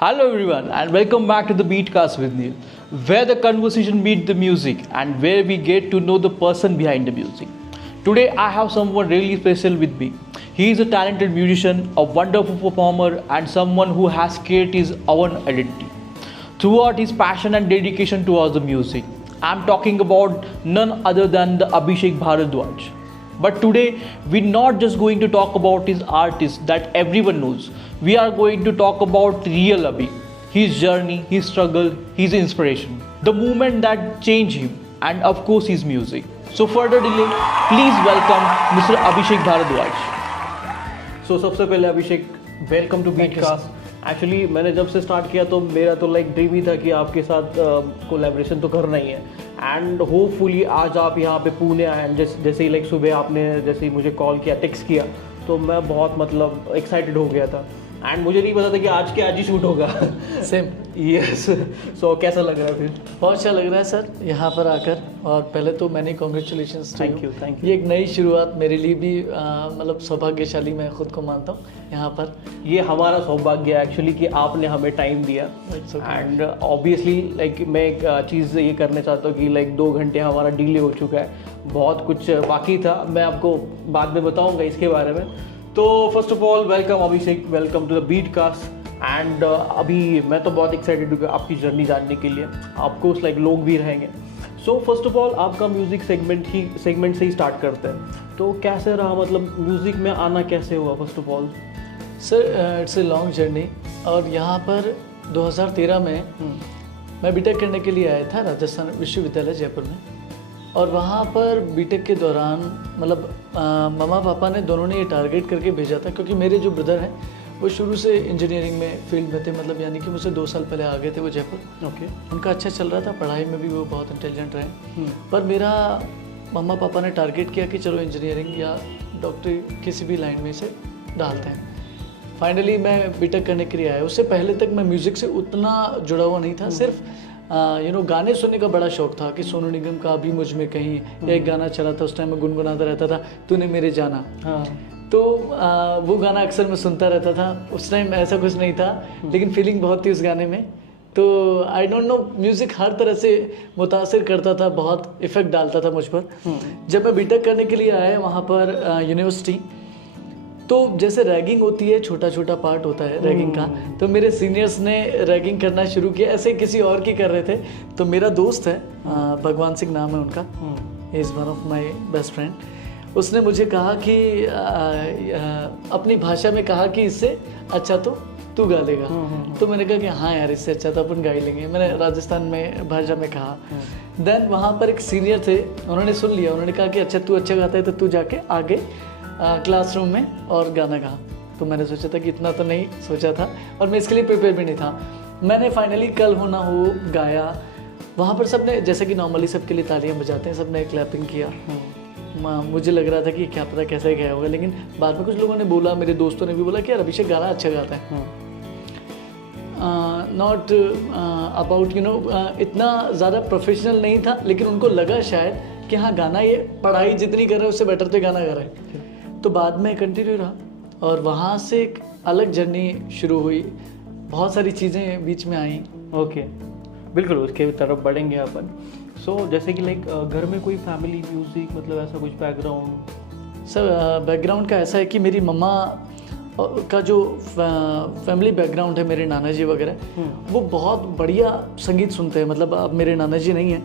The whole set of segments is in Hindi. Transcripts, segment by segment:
Hello everyone and welcome back to the Beatcast with Neil, where the conversation meets the music and where we get to know the person behind the music. Today I have someone really special with me. He is a talented musician, a wonderful performer and someone who has created his own identity throughout his passion and dedication towards the music. I'm talking about none other than the Abhishek Bharadwaj. But today, we're not just going to talk about his artist that everyone knows. We are going to talk about real Abhi, his journey, his struggle, his inspiration, the movement that changed him, and of course his music. So further delay, please welcome Mr. Abhishek Bharadwaj. So सबसे पहले अभिषेक वेलकम टू बीटकास्ट. एक्चुअली मैंने जब से स्टार्ट किया तो मेरा तो लाइक ड्रीम ही था कि आपके साथ कोलैबोरेशन तो करना ही है एंड होपफुली आज आप यहाँ पे पुणे आए एंड जैसे ही लाइक सुबह आपने जैसे ही मुझे कॉल किया टेक्स्ट किया तो मैं बहुत मतलब एक्साइटेड हो गया था एंड मुझे नहीं पता था कि आज के आज ही शूट होगा. सेम. यस. सो कैसा लग रहा है फिर? बहुत अच्छा लग रहा है सर यहाँ पर आकर. और पहले तो मैंने कॉन्ग्रेचुलेशंस. Thank you. ये एक नई शुरुआत मेरे लिए भी मतलब सौभाग्यशाली मैं खुद को मानता हूँ यहाँ पर. ये हमारा सौभाग्य है एक्चुअली कि आपने हमें टाइम दिया एंड ऑब्वियसली लाइक मैं एक चीज़ ये करना चाहता हूँ कि लाइक 2 घंटे हमारा डिले हो चुका है. बहुत कुछ बाकी था, मैं आपको बाद में बताऊँगा इसके बारे में. तो first of all welcome Abhishek, welcome to the Beatcast. And अभी मैं तो बहुत एक्साइटेड हूँ आपकी जर्नी जानने के लिए. आपको लाइक लोग भी रहेंगे. सो फर्स्ट ऑफ ऑल आपका म्यूज़िक सेगमेंट से ही स्टार्ट करते हैं. तो कैसे रहा, मतलब म्यूज़िक में आना कैसे हुआ first of all? Sir it's a long journey. और यहाँ पर 2013 में मैं बीटेक करने के लिए आया था राजस्थान विश्वविद्यालय जयपुर में. और वहाँ पर बीटेक के दौरान मतलब मम्मा पापा ने दोनों ने ये टारगेट करके भेजा था क्योंकि मेरे जो ब्रदर हैं वो शुरू से इंजीनियरिंग में फील्ड में थे, मतलब यानी कि मुझसे 2 साल पहले आ गए थे वो जयपुर. ओके. उनका अच्छा चल रहा था, पढ़ाई में भी वो बहुत इंटेलिजेंट रहे. पर मेरा मम्मा पापा ने टारगेट किया कि चलो इंजीनियरिंग या डॉक्टरी किसी भी लाइन में से डालते हैं. फाइनली मैं बीटेक करने के लिए आया. उससे पहले तक मैं म्यूज़िक से उतना जुड़ा हुआ नहीं था. सिर्फ गाने सुनने का बड़ा शौक था कि सोनू निगम का भी मुझ में कहीं एक गाना चला था उस टाइम मैं गुनगुनाता रहता था, तूने मेरे जाना. हाँ. तो वो गाना अक्सर मैं सुनता रहता था. उस टाइम ऐसा कुछ नहीं था लेकिन फीलिंग बहुत थी उस गाने में. तो आई डोंट नो, म्यूज़िक हर तरह से मुतासिर करता था, बहुत इफ़ेक्ट डालता था मुझ पर. जब मैं बीटेक करने के लिए आया वहाँ पर यूनिवर्सिटी, तो जैसे रैगिंग होती है, छोटा छोटा पार्ट होता है रैगिंग का, तो मेरे सीनियर्स ने रैगिंग करना शुरू किया. ऐसे किसी और की कर रहे थे. तो मेरा दोस्त है भगवान सिंह नाम है उनका, he is one of my best friend. उसने मुझे कहा कि अपनी भाषा में कहा कि इससे अच्छा तो तू गा लेगा. तो मैंने कहा कि हाँ यार इससे अच्छा तो अपन गा ही लेंगे. मैंने राजस्थान में भाषा में कहा. देन वहाँ पर एक सीनियर थे, उन्होंने सुन लिया. उन्होंने कहा कि अच्छा तू अच्छा गाता है तो तू जाके आगे क्लासरूम में और गाना गा. तो मैंने सोचा था कि इतना तो नहीं सोचा था और मैं इसके लिए प्रिपेयर भी नहीं था. मैंने फाइनली कल हो ना हो गाया. वहाँ पर सब ने, जैसे कि नॉर्मली सबके लिए तालियां बजाते हैं, सब ने क्लैपिंग किया. मुझे लग रहा था कि क्या पता कैसे गया होगा, लेकिन बाद में कुछ लोगों ने बोला, मेरे दोस्तों ने भी बोला कि यार अभिषेक गाना अच्छा गाता है. नॉट अबाउट इतना ज़्यादा प्रोफेशनल नहीं था, लेकिन उनको लगा शायद कि हाँ गाना ये पढ़ाई जितनी कर रहा है उससे बेटर तो गाना गा रहा है. तो बाद में कंटिन्यू रहा और वहाँ से एक अलग जर्नी शुरू हुई. बहुत सारी चीज़ें बीच में आई. ओके. बिल्कुल उसके तरफ बढ़ेंगे अपन. सो जैसे कि लाइक घर में कोई फैमिली म्यूज़िक मतलब ऐसा कुछ बैकग्राउंड? सर बैकग्राउंड का ऐसा है कि मेरी मम्मा का जो फैमिली बैकग्राउंड है, मेरे नाना जी वगैरह, वो बहुत बढ़िया संगीत सुनते हैं. मतलब अब मेरे नाना जी नहीं हैं,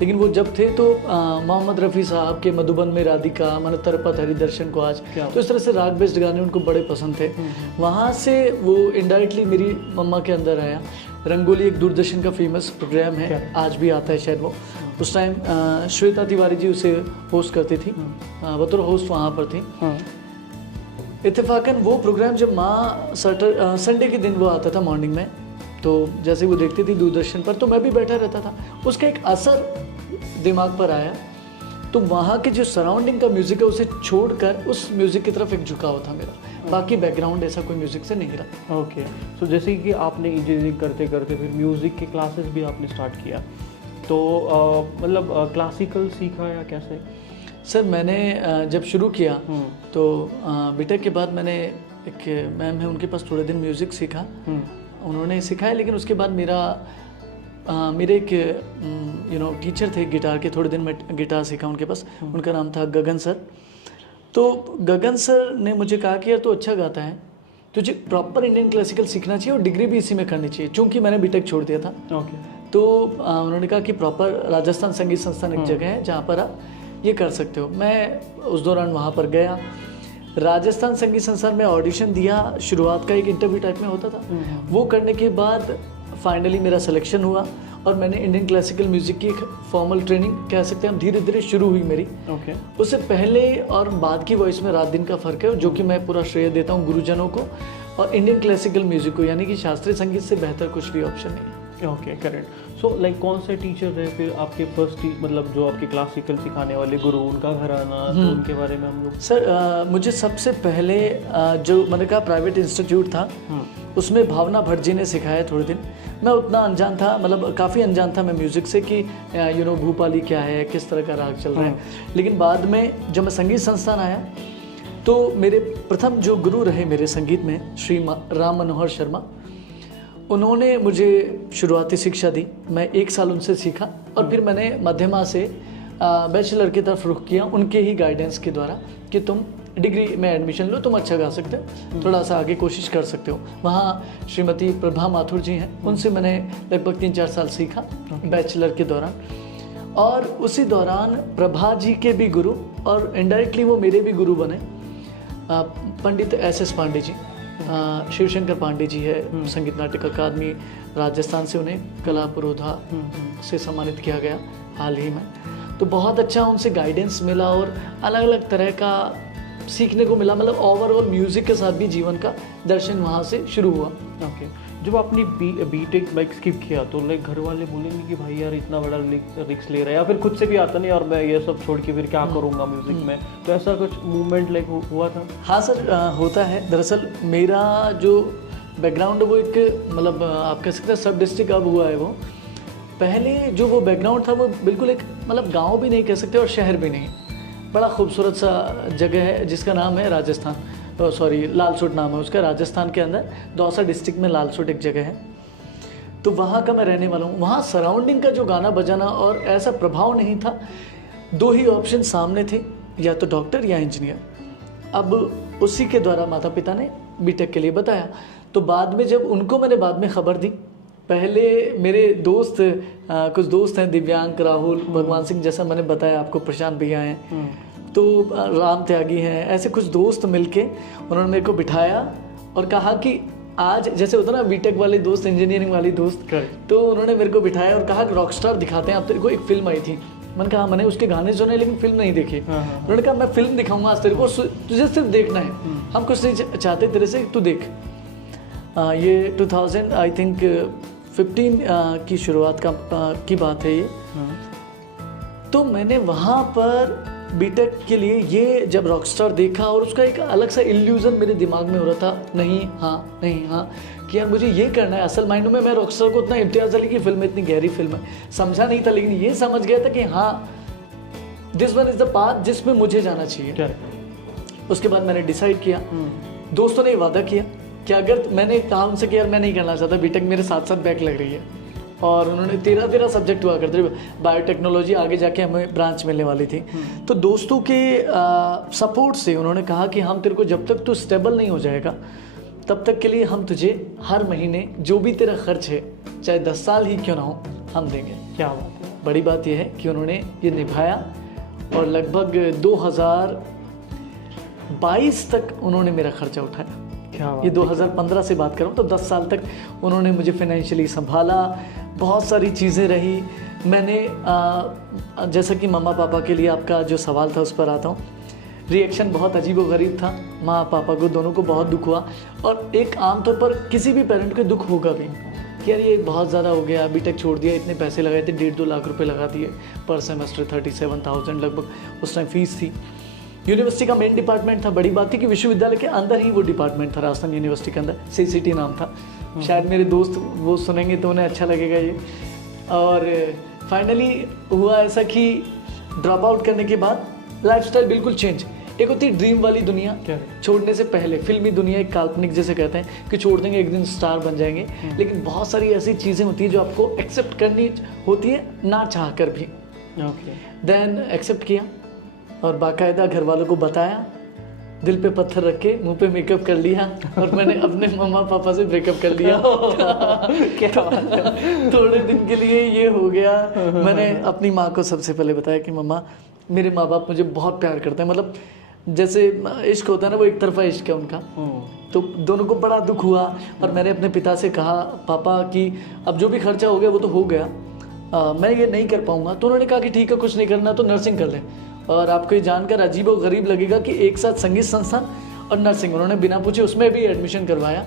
लेकिन वो जब थे तो मोहम्मद रफ़ी साहब के मधुबन में राधिका, मन तरपत हरिदर्शन को आज, तो इस तरह से राग बेस्ड गाने उनको बड़े पसंद थे. वहाँ से वो इनडायरेक्टली मेरी मम्मा के अंदर आया. रंगोली एक दूरदर्शन का फेमस प्रोग्राम है, आज भी आता है शायद वो. उस टाइम श्वेता तिवारी जी उसे होस्ट करती थी, बतौर होस्ट वहाँ पर थी. इत्तेफाकन वो प्रोग्राम जब माँ संडे के दिन वो आता था मॉर्निंग में, तो जैसे वो देखती थी दूरदर्शन पर, तो मैं भी बैठा रहता था. उसका एक असर दिमाग पर आया. तो वहाँ के जो सराउंडिंग का म्यूज़िक है उसे छोड़कर उस म्यूज़िक की तरफ एक झुकाव था मेरा. बाकी बैकग्राउंड ऐसा कोई म्यूज़िक से नहीं रहा. ओके. सो जैसे कि आपने इंजीनियरिंग करते करते फिर म्यूज़िक के क्लासेस भी आपने स्टार्ट किया, तो मतलब क्लासिकल सीखा या कैसे? सर मैंने जब शुरू किया तो बीटेक के बाद मैंने एक मैम है उनके पास थोड़े दिन म्यूज़िक सीखा. उन्होंने सिखाया, लेकिन उसके बाद मेरे एक टीचर थे गिटार के, थोड़े दिन में गिटार सीखा उनके पास, उनका नाम था गगन सर। तो गगन सर ने मुझे कहा कि यार तू अच्छा गाता है, तुझे प्रॉपर इंडियन क्लासिकल सीखना चाहिए और डिग्री भी इसी में करनी चाहिए, चूँकि मैंने बीटेक छोड़ दिया था। तो उन्होंने कहा कि प्रॉपर राजस्थान संगीत संस्थान एक जगह है जहाँ पर आप ये कर सकते हो। मैं उस दौरान वहाँ पर गया, राजस्थान संगीत संस्थान में ऑडिशन दिया, शुरुआत का एक इंटरव्यू टाइप में होता था, वो करने के बाद फाइनली मेरा सिलेक्शन हुआ और मैंने इंडियन क्लासिकल म्यूज़िक की एक फॉर्मल ट्रेनिंग कह सकते हैं हम, धीरे धीरे शुरू हुई मेरी। उससे पहले और बाद की वॉइस में रात दिन का फ़र्क है, जो कि मैं पूरा श्रेय देता हूँ गुरुजनों को और इंडियन क्लासिकल म्यूज़िक को, यानी कि शास्त्रीय संगीत से बेहतर कुछ भी ऑप्शन नहीं है। Okay, correct. सो लाइक कौन से टीचर रहे फिर आपके फर्स्ट मतलब जो आपके क्लासिकल सिखाने वाले गुरु, उनका घराना, तो उनके बारे में हम लोग। सर मुझे सबसे पहले जो मैंने कहा प्राइवेट इंस्टीट्यूट था, उसमें भावना भट्ट जी ने सिखाया थोड़े दिन। मैं उतना अनजान था, मतलब काफ़ी अनजान था मैं म्यूज़िक से कि भूपाली क्या है, किस तरह का राग चल रहा है। लेकिन बाद में जब मैं संगीत संस्थान आया तो मेरे प्रथम जो गुरु रहे मेरे संगीत में, श्री राम मनोहर शर्मा, उन्होंने मुझे शुरुआती शिक्षा दी। मैं 1 साल उनसे सीखा और फिर मैंने मध्यमा से बैचलर की तरफ रुख किया उनके ही गाइडेंस के द्वारा कि तुम डिग्री में एडमिशन लो, तुम अच्छा गा सकते हो, थोड़ा सा आगे कोशिश कर सकते हो। वहाँ श्रीमती प्रभा माथुर जी हैं, उनसे मैंने लगभग 3-4 साल सीखा बैचलर के दौरान। और उसी दौरान प्रभा जी के भी गुरु और इनडायरेक्टली वो मेरे भी गुरु बने पंडित SS पांडे जी, शिवशंकर पांडे जी है, संगीत नाटक अकादमी राजस्थान से, उन्हें कला पुरोधा से सम्मानित किया गया हाल ही में। तो बहुत अच्छा उनसे गाइडेंस मिला और अलग अलग तरह का सीखने को मिला, मतलब ओवरऑल म्यूज़िक के साथ भी जीवन का दर्शन वहाँ से शुरू हुआ। ओके। जब आपने बीटेक बाइक स्किप किया तो लाइक घर वाले बोलेंगे कि भाई यार इतना बड़ा रिस्क ले रहा है, या फिर खुद से भी आता नहीं और मैं ये सब छोड़ के फिर क्या करूँगा म्यूज़िक में, तो ऐसा कुछ मूवमेंट लाइक हुआ था? हाँ सर, होता है। दरअसल मेरा जो बैकग्राउंड वो एक मतलब आप कह सकते हैं सब डिस्ट्रिक्ट अब हुआ है। वो पहले जो वो बैकग्राउंड था वो बिल्कुल एक मतलब गाँव भी नहीं कह सकते और शहर भी नहीं, बड़ा खूबसूरत सा जगह है जिसका नाम है राजस्थान, लालसोट नाम है उसका। राजस्थान के अंदर दौसा डिस्ट्रिक्ट में लालसोट एक जगह है, तो वहाँ का मैं रहने वाला हूँ। वहाँ सराउंडिंग का जो गाना बजाना और ऐसा प्रभाव नहीं था, 2 ही ऑप्शन सामने थे, या तो डॉक्टर या इंजीनियर। अब उसी के द्वारा माता पिता ने बीटेक के लिए बताया। तो बाद में जब उनको मैंने बाद में खबर दी, पहले मेरे दोस्त कुछ दोस्त हैं, दिव्यांग, राहुल, भगवान सिंह, जैसा मैंने बताया आपको, प्रशांत भैया हैं, तो राम त्यागी हैं, ऐसे कुछ दोस्त मिलके उन्होंने मेरे को बिठाया और कहा कि आज जैसे होता ना बीटेक वाले दोस्त, इंजीनियरिंग वाले दोस्त, तो उन्होंने मेरे को बिठाया और कहा कि रॉकस्टार दिखाते हैं। अब तेरे को एक फिल्म आई थी, मैंने कहा मैंने उसके गाने सुने लेकिन फिल्म नहीं देखी। उन्होंने कहा मैं फिल्म दिखाऊंगा आज तेरे को, तुझे सिर्फ देखना है, हम कुछ नहीं चाहते तेरे से, तू देख। ये 2000 आई थिंक 15 की शुरुआत की बात है ये। तो मैंने वहाँ पर बीटेक के लिए ये जब रॉकस्टार देखा और उसका एक अलग सा इल्यूजन मेरे दिमाग में हो रहा था, नहीं हाँ कि यार मुझे ये करना है। असल माइंड में मैं रॉकस्टार को उतना इम्तियाज़ अली की फिल्म, इतनी गहरी फिल्म है, समझा नहीं था, लेकिन ये समझ गया था कि हाँ this one is the path जिसमें मुझे जाना चाहिए। उसके बाद मैंने डिसाइड किया, दोस्तों ने वादा किया कि अगर मैंने कहा उनसे कि यार मैं नहीं करना चाहता बीटेक, मेरे साथ साथ बैक लग रही है, और उन्होंने 13 सब्जेक्ट हुआ करते, बायोटेक्नोलॉजी आगे जाके हमें ब्रांच मिलने वाली थी। तो दोस्तों के सपोर्ट से उन्होंने कहा कि हम तेरे को जब तक तू स्टेबल नहीं हो जाएगा तब तक के लिए हम तुझे हर महीने जो भी तेरा खर्च है, चाहे 10 साल ही क्यों ना हो, हम देंगे। क्या बात है। बड़ी बात यह है कि उन्होंने ये निभाया और लगभग 2022 तक उन्होंने मेरा खर्चा उठाया। ये 2015 से बात कर रहा हूँ, तो 10 साल तक उन्होंने मुझे फाइनेंशियली संभाला, बहुत सारी चीज़ें रही। मैंने जैसा कि मम्मा पापा के लिए आपका जो सवाल था उस पर आता हूँ, रिएक्शन बहुत अजीबोगरीब था, माँ पापा को दोनों को बहुत दुख हुआ। और एक आमतौर पर किसी भी पेरेंट को दुख होगा भी कि यार ये बहुत ज़्यादा हो गया, बीटेक छोड़ दिया, इतने पैसे लगाए थे, 1.5-2 लाख रुपए लगा दिए पर सेमेस्टर, 37,000 लगभग उस टाइम फीस थी। यूनिवर्सिटी का मेन डिपार्टमेंट था। बड़ी बात थी कि विश्वविद्यालय के अंदर ही वो डिपार्टमेंट था, राजस्थान यूनिवर्सिटी के अंदर, CCT नाम था। शायद मेरे दोस्त वो सुनेंगे तो उन्हें अच्छा लगेगा ये। और फाइनली हुआ ऐसा कि ड्रॉप आउट करने के बाद लाइफस्टाइल बिल्कुल चेंज। एक होती है ड्रीम वाली दुनिया, क्या? छोड़ने से पहले फिल्मी दुनिया एक काल्पनिक जैसे कहते हैं कि छोड़ देंगे एक दिन स्टार बन जाएंगे, लेकिन बहुत सारी ऐसी चीज़ें होती है जो आपको एक्सेप्ट करनी होती है ना चाह कर भी। ओके। देन एक्सेप्ट किया और बाकायदा घर वालों को बताया, दिल पे पत्थर रख के मुंह पे मेकअप कर लिया और मैंने अपने मम्मा पापा से ब्रेकअप कर लिया। क्या बात है। थोड़े दिन के लिए ये हो गया। मैंने अपनी माँ को सबसे पहले बताया कि मम्मा मेरे माँ बाप मुझे बहुत प्यार करते हैं, मतलब जैसे इश्क होता है ना वो एक तरफा इश्क है उनका। तो दोनों को बड़ा दुख हुआ और मैंने अपने पिता से कहा पापा कि अब जो भी खर्चा हो गया वो तो हो गया, मैं ये नहीं कर पाऊंगा। तो उन्होंने कहा कि ठीक है कुछ नहीं करना तो नर्सिंग कर ले। और आपको ये जानकर अजीब और गरीब लगेगा कि एक साथ संगीत संस्थान और नर्सिंग उन्होंने बिना पूछे उसमें भी एडमिशन करवाया।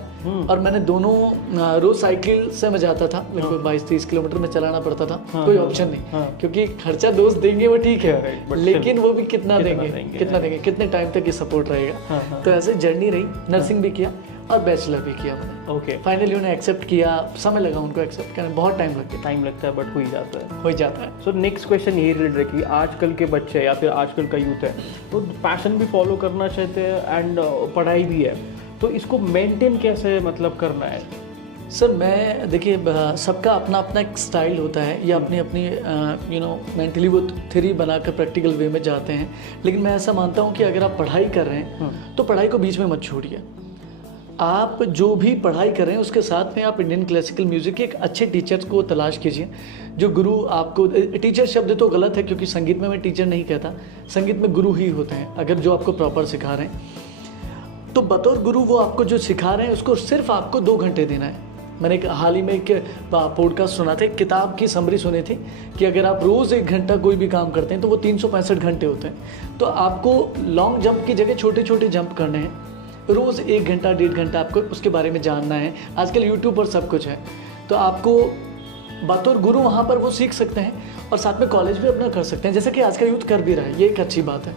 और मैंने दोनों रोज साइकिल से मैं जाता था, लगभग 22-30 किलोमीटर में चलाना पड़ता था। कोई ऑप्शन नहीं, क्योंकि खर्चा दोस्त देंगे वो ठीक है, लेकिन वो भी कितना देंगे कितने टाइम तक ये सपोर्ट रहेगा। तो ऐसे जर्नी रही, नर्सिंग भी किया और बैचलर भी किया मैंने। ओके। फाइनली उन्हें एक्सेप्ट किया, समय लगा उनको एक्सेप्ट करने, बहुत टाइम लगता है बट हो जाता है। सो नेक्स्ट क्वेश्चन यही रिलेटेड है कि आजकल के बच्चे या फिर आजकल का यूथ है तो पैशन भी फॉलो करना चाहते हैं एंड पढ़ाई भी है, तो इसको मेंटेन कैसे मतलब करना है? सर मैं देखिए सबका अपना अपना एक स्टाइल होता है या अपनी अपनी मेंटली वो थ्योरी बनाकर प्रैक्टिकल वे में जाते हैं, लेकिन मैं ऐसा मानता हूँ कि अगर आप पढ़ाई कर रहे हैं तो पढ़ाई को बीच में मत छोड़िए। आप जो भी पढ़ाई कर रहे हैं उसके साथ में आप इंडियन क्लासिकल म्यूज़िक के एक अच्छे टीचर्स को तलाश कीजिए, जो गुरु आपको, टीचर शब्द तो गलत है क्योंकि संगीत में मैं टीचर नहीं कहता, संगीत में गुरु ही होते हैं अगर जो आपको प्रॉपर सिखा रहे हैं। तो बतौर गुरु वो आपको जो सिखा रहे हैं उसको सिर्फ आपको 2 घंटे देना है। मैंने एक हाल ही में एक पॉडकास्ट सुना था, एक किताब की समरी सुनी थी कि अगर आप रोज़ 1 घंटा कोई भी काम करते हैं तो वो 365 घंटे होते हैं। तो आपको लॉन्ग जंप की जगह छोटे छोटे जंप करने हैं, रोज़ 1 घंटा 1.5 घंटा आपको उसके बारे में जानना है। आजकल यूट्यूब पर सब कुछ है, तो आपको बतौर गुरु वहाँ पर वो सीख सकते हैं और साथ में कॉलेज भी अपना कर सकते हैं, जैसे कि आजकल यूथ कर भी रहा है, ये एक अच्छी बात है।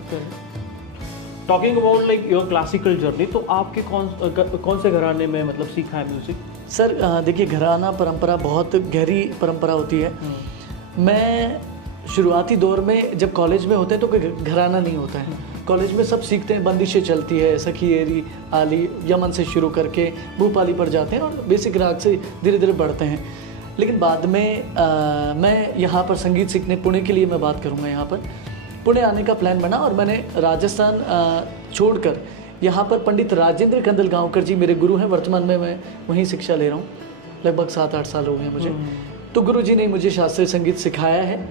Talking about like your classical journey, तो आपके कौन से घराने में मतलब सीखा है म्यूजिक? सर देखिए घराना परंपरा बहुत गहरी परंपरा होती है। मैं शुरुआती दौर में जब कॉलेज में होते हैं तो कोई घराना नहीं होता है, कॉलेज में सब सीखते हैं, बंदिशें चलती है, सखी एरी आली यमन से शुरू करके भूपाली पर जाते हैं और बेसिक राग से धीरे धीरे बढ़ते हैं। लेकिन बाद में मैं यहाँ पर संगीत सीखने पुणे के लिए मैं बात करूँगा, यहाँ पर पुणे आने का प्लान बना और मैंने राजस्थान छोड़कर यहाँ पर पंडित राजेंद्र कंदलगांवकर जी मेरे गुरु हैं, वर्तमान में मैं वहीं शिक्षा ले रहा हूँ, लगभग 7-8 साल हो गए हैं मुझे। तो गुरु जी ने मुझे शास्त्रीय संगीत सिखाया है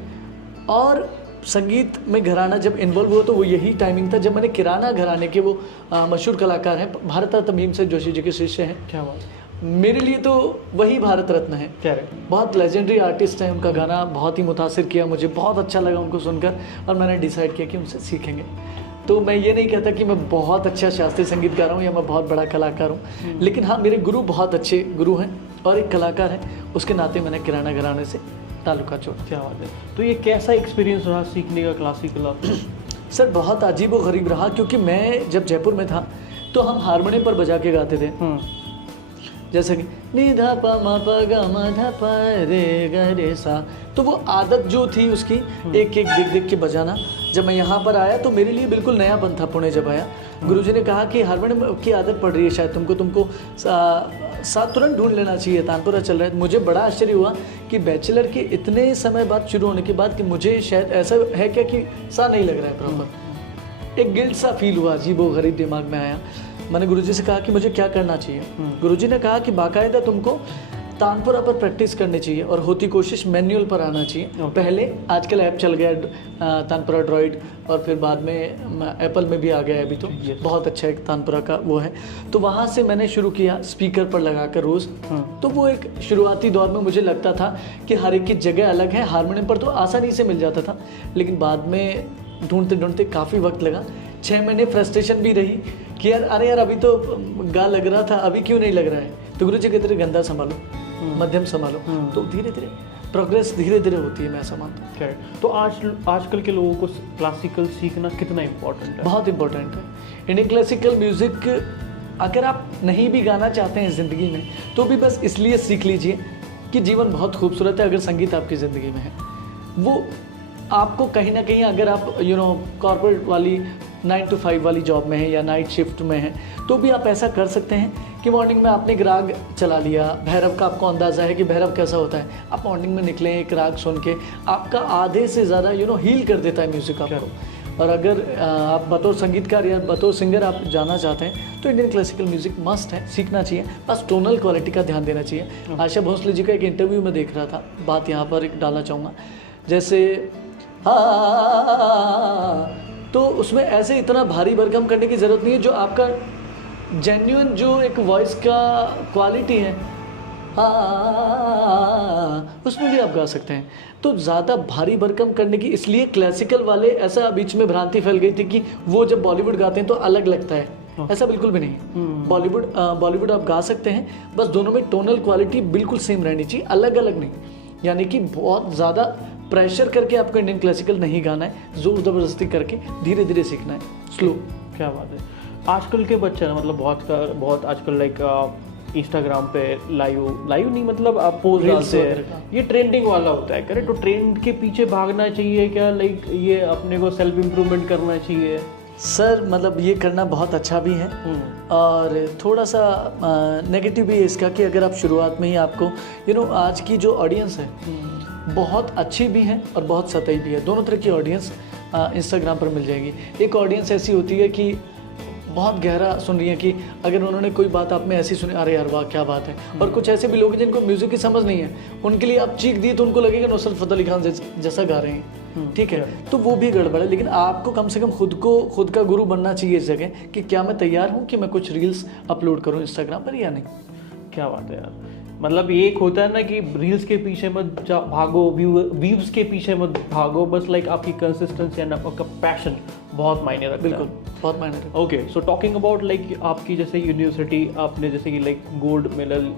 और संगीत में घराना जब इन्वॉल्व हुआ तो वो यही टाइमिंग था जब मैंने किराना घराने के वो मशहूर कलाकार हैं भारत रत्न भीमसेन जोशी जी के शिष्य हैं। क्या बात, मेरे लिए तो वही भारत रत्न है। क्या रे? बहुत लेजेंडरी आर्टिस्ट हैं, उनका गाना बहुत ही मुतासिर किया मुझे, बहुत अच्छा लगा उनको सुनकर और मैंने डिसाइड किया कि उनसे सीखेंगे। तो मैं ये नहीं कहता कि मैं बहुत अच्छा शास्त्रीय संगीत गा रहा हूँ या मैं बहुत बड़ा कलाकार हूँ, लेकिन हाँ मेरे गुरु बहुत अच्छे गुरु हैं और एक कलाकार हैं, उसके नाते मैंने किराना घराने से ताल्लुका छोड़ा। क्या बात है। तो ये कैसा एक्सपीरियंस रहा सीखने का क्लासिकल आपको? सर बहुत अजीब व गरीब रहा, क्योंकि मैं जब जयपुर में था तो हम हारमोनियम पर बजा के गाते थे, जैसे कि नी धा पा मा पा गा मा धा पा रे गा रे सा। तो वो आदत जो थी उसकी एक एक देख देख के बजाना, जब मैं यहाँ पर आया तो मेरे लिए बिल्कुल नयापन था। पुणे जब आया गुरुजी ने कहा कि हारमोनियम की आदत पड़ रही है शायद तुमको साथ तुरंत ढूंढ लेना चाहिए, तानपुरा चल रहा है। मुझे बड़ा आश्चर्य हुआ कि बैचलर के इतने समय बाद शुरू होने के बाद कि मुझे शायद ऐसा है क्या कि सा नहीं लग रहा है प्रॉपर, एक गिल्ट सा फील हुआ, अजीब व गरीब दिमाग में आया। मैंने गुरुजी से कहा कि मुझे क्या करना चाहिए। गुरुजी ने कहा कि बाकायदा तुमको तानपुरा पर प्रैक्टिस करनी चाहिए और होती कोशिश मैनुअल पर आना चाहिए। पहले आजकल ऐप चल गया तानपुरा ड्रॉइड और फिर बाद में एप्पल में भी आ गया है अभी, तो बहुत अच्छा एक तानपुरा का वो है। तो वहाँ से मैंने शुरू किया स्पीकर पर लगाकर रोज़। तो वो एक शुरुआती दौर में मुझे लगता था कि हर एक की जगह अलग है, हारमोनियम पर तो आसानी से मिल जाता था, लेकिन बाद में ढूंढते ढूंढते काफ़ी वक्त लगा। 6 महीने फ्रस्ट्रेशन भी रही कि यार अरे यार अभी तो गा लग रहा था, अभी क्यों नहीं लग रहा है। तो गुरुजी कहते थे गंदा संभालो, मध्यम संभालो। तो धीरे धीरे प्रोग्रेस धीरे धीरे होती है, मैं ऐसा मानता हूँ। तो आजकल के लोगों को क्लासिकल सीखना कितना इम्पोर्टेंट है? बहुत इम्पोर्टेंट है। इंडियन क्लासिकल म्यूज़िक अगर आप नहीं भी गाना चाहते हैं ज़िंदगी में तो भी बस इसलिए सीख लीजिए कि जीवन बहुत खूबसूरत है। अगर संगीत आपकी ज़िंदगी में है, वो आपको कहीं ना कहीं, अगर आप कॉर्पोरेट वाली 9 to 5 वाली जॉब में है या नाइट शिफ्ट में है, तो भी आप ऐसा कर सकते हैं कि मॉर्निंग में आपने एक राग चला लिया, भैरव का आपको अंदाज़ा है कि भैरव कैसा होता है, आप मॉर्निंग में निकलें एक राग सुन के, आपका आधे से ज़्यादा हील कर देता है म्यूज़िक आपको। और अगर आप बतौर संगीतकार या बतौर सिंगर आप जाना चाहते हैं तो इंडियन क्लासिकल म्यूज़िक मस्ट है, सीखना चाहिए, बस टोनल क्वालिटी का ध्यान देना चाहिए। आशा भोसले जी का एक इंटरव्यू में देख रहा था, बात यहाँ पर एक डालना चाहूँगा, जैसे तो उसमें ऐसे इतना भारी भरकम करने की ज़रूरत नहीं है, जो आपका जेन्युइन जो एक वॉइस का क्वालिटी है उसमें भी आप गा सकते हैं। तो ज़्यादा भारी भरकम करने की, इसलिए क्लासिकल वाले ऐसा बीच में भ्रांति फैल गई थी कि वो जब बॉलीवुड गाते हैं तो अलग लगता है, ऐसा बिल्कुल भी नहीं। बॉलीवुड आप गा सकते हैं, बस दोनों में टोनल क्वालिटी बिल्कुल सेम रहनी चाहिए, अलग अलग नहीं। यानी कि बहुत ज़्यादा प्रेशर करके आपको इंडियन क्लासिकल नहीं गाना है, जोर ज़बरदस्ती करके धीरे धीरे सीखना है, स्लो। क्या बात है। आजकल के बच्चे ना मतलब बहुत आजकल लाइक इंस्टाग्राम पे लाइव नहीं मतलब आप पोस्ट डालते हैं, ये ट्रेंडिंग वाला होता है, करेक्ट? तो ट्रेंड के पीछे भागना चाहिए क्या, लाइक ये अपने को सेल्फ इम्प्रूवमेंट करना चाहिए? सर मतलब ये करना बहुत अच्छा भी है और थोड़ा सा नेगेटिव भी है इसका, कि अगर आप शुरुआत में ही आपको आज की जो ऑडियंस है बहुत अच्छी भी है और बहुत सतही भी है, दोनों तरह की ऑडियंस इंस्टाग्राम पर मिल जाएगी। एक ऑडियंस ऐसी होती है कि बहुत गहरा सुन रही है, कि अगर उन्होंने कोई बात आप में ऐसी सुनी, अरे यार वाह क्या बात है। और कुछ ऐसे भी लोग हैं जिनको म्यूज़िक की समझ नहीं है, उनके लिए आप चीख दिए तो उनको लगेगा नुसरत फ़तेह अली खान जैसा गा रहे हैं, ठीक है, तो वो भी गड़बड़ है। लेकिन आपको कम से कम खुद का गुरु बनना चाहिए इस जगह, कि क्या मैं तैयार हूँ कि मैं कुछ रील्स अपलोड करूँ इंस्टाग्राम पर या नहीं। क्या बात है यार, मतलब एक होता है ना कि रील्स के पीछे मत भागो, व्यूज के पीछे मत भागो, बस लाइक आपकी कंसिस्टेंसी एंड आपका पैशन बहुत मायने रखता है। बिल्कुल, बहुत मायने रखता है। Okay, so talking about like आपकी जैसे यूनिवर्सिटी आपने जैसे कि लाइक गोल्ड मेडल,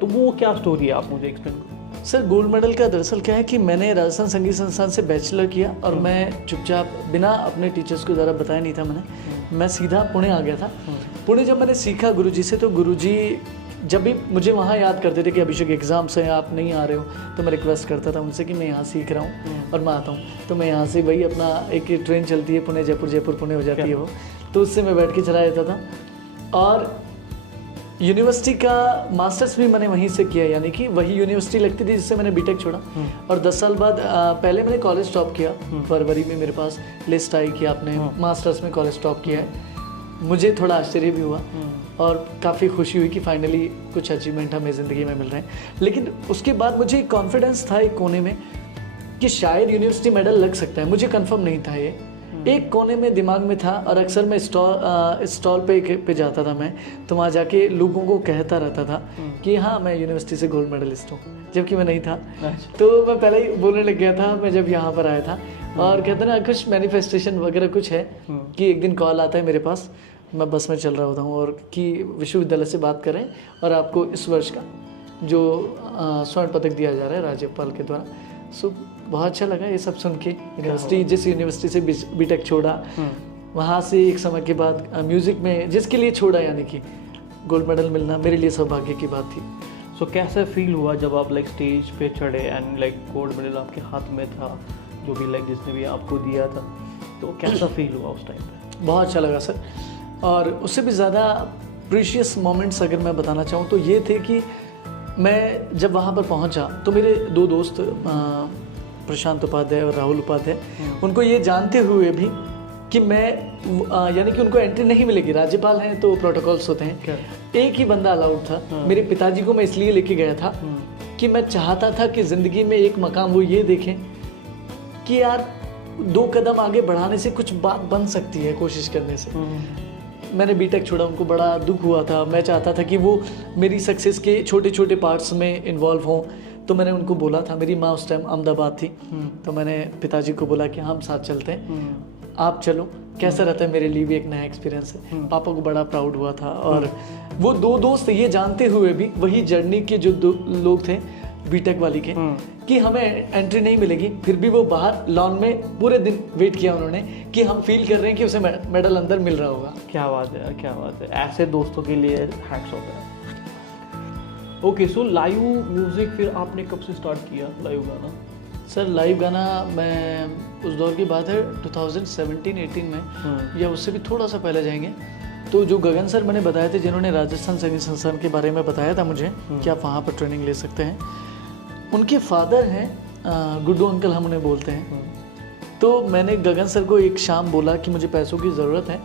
तो वो क्या स्टोरी है, आप मुझे एक्सप्लेन करो। सर गोल्ड मेडल का दरअसल क्या है कि मैंने राजस्थान संगीत संस्थान से बैचलर किया और मैं चुपचाप बिना अपने टीचर्स को ज़रा बताया नहीं था मैं सीधा पुणे आ गया था। पुणे जब मैंने सीखा गुरुजी से, तो गुरुजी जब भी मुझे वहाँ याद करते थे कि अभिषेक एग्ज़ाम्स हैं, आप नहीं आ रहे हो, तो मैं रिक्वेस्ट करता था उनसे कि मैं यहाँ सीख रहा हूँ और मैं आता हूँ। तो मैं यहाँ से वही अपना एक ट्रेन चलती है पुणे जयपुर, जयपुर पुणे हो जाती है वो, तो उससे मैं बैठ के चला जाता था। और यूनिवर्सिटी का मास्टर्स भी मैंने वहीं से किया, यानी कि वही यूनिवर्सिटी लगती थी जिससे मैंने बीटेक छोड़ा। और 10 साल बाद पहले मैंने कॉलेज टॉप किया, फरवरी में मेरे पास लिस्ट आई कि आपने मास्टर्स में कॉलेज टॉप किया है। मुझे थोड़ा आश्चर्य भी हुआ और काफ़ी खुशी हुई कि फाइनली कुछ अचीवमेंट हमें ज़िंदगी में मिल रहे हैं। लेकिन उसके बाद मुझे एक कॉन्फिडेंस था एक कोने में कि शायद यूनिवर्सिटी मेडल लग सकता है, मुझे कंफर्म नहीं था ये, एक कोने में दिमाग में था। और अक्सर मैं स्टॉल पे जाता था मैं, तो वहाँ जाके लोगों को कहता रहता था कि हाँ मैं यूनिवर्सिटी से गोल्ड मेडलिस्ट हूँ, जबकि मैं नहीं था। तो मैं पहले ही बोलने लग गया था मैं जब यहाँ पर आया था। और कहते ना कुछ मैनिफेस्टेशन वगैरह कुछ है कि एक दिन कॉल आता है मेरे पास, मैं बस में चल रहा होता हूँ और कि विश्वविद्यालय से बात करें और आपको इस वर्ष का जो स्वर्ण पदक दिया जा रहा है राज्यपाल के द्वारा। सो बहुत अच्छा लगा ये सब सुन के। यूनिवर्सिटी, जिस यूनिवर्सिटी से बीटेक छोड़ा, वहाँ से एक समय के बाद म्यूज़िक में जिसके लिए छोड़ा, यानी कि गोल्ड मेडल मिलना मेरे लिए सौभाग्य की बात थी। सो कैसा फील हुआ जब आप लाइक स्टेज पे चढ़े एंड लाइक गोल्ड मेडल आपके हाथ में था, जो भी लाइक जिसने भी आपको दिया था, तो कैसा फील हुआ उस टाइम पे? बहुत अच्छा लगा सर। और उससे भी ज़्यादा प्रीशियस मोमेंट्स अगर मैं बताना चाहूँ तो ये थे कि मैं जब वहाँ पर पहुँचा तो मेरे दो दोस्त प्रशांत उपाध्याय और राहुल उपाध्याय, उनको ये जानते हुए भी कि मैं यानी कि उनको एंट्री नहीं मिलेगी, राज्यपाल हैं तो प्रोटोकॉल्स होते हैं, एक ही बंदा अलाउड था। मेरे पिताजी को मैं इसलिए लेके गया था कि मैं चाहता था कि ज़िंदगी में एक मकाम वो ये देखें कि यार 2 कदम आगे बढ़ाने से कुछ बात बन सकती है, कोशिश करने से। मैंने बीटेक छोड़ा, उनको बड़ा दुख हुआ था, मैं चाहता था कि वो मेरी सक्सेस के छोटे छोटे पार्ट्स में इन्वॉल्व हों। तो मैंने उनको बोला था, मेरी माँ उस टाइम अहमदाबाद थी, तो मैंने पिताजी को बोला कि हम साथ चलते हैं, आप चलो, कैसा रहता है, मेरे लिए भी एक नया एक्सपीरियंस है। पापा को बड़ा प्राउड हुआ था। और वो 2 दोस्त ये जानते हुए भी, वही जर्नी के जो 2 लोग थे बीटेक वाली के, कि हमें एंट्री नहीं मिलेगी, फिर भी वो बाहर लॉन में पूरे दिन वेट किया उन्होंने कि हम फील कर रहे हैं कि उसे मेडल अंदर मिल रहा होगा। क्या बात है, क्या बात है, ऐसे दोस्तों के लिए हैट्स ऑफ है। ओके, सो लाइव म्यूजिक फिर आपने कब से स्टार्ट किया लाइव गाना? सर लाइव गाना मैं उस दौर की बात है 2017-18 में या उससे भी थोड़ा सा पहले जाएंगे, तो जो गगन सर मैंने बताए थे जिन्होंने राजस्थान संगीत संस्थान के बारे में बताया था मुझे कि आप वहाँ पर ट्रेनिंग ले सकते हैं, उनके फादर हैं गुड्डू अंकल हम उन्हें बोलते हैं। तो मैंने गगन सर को एक शाम बोला कि मुझे पैसों की ज़रूरत है,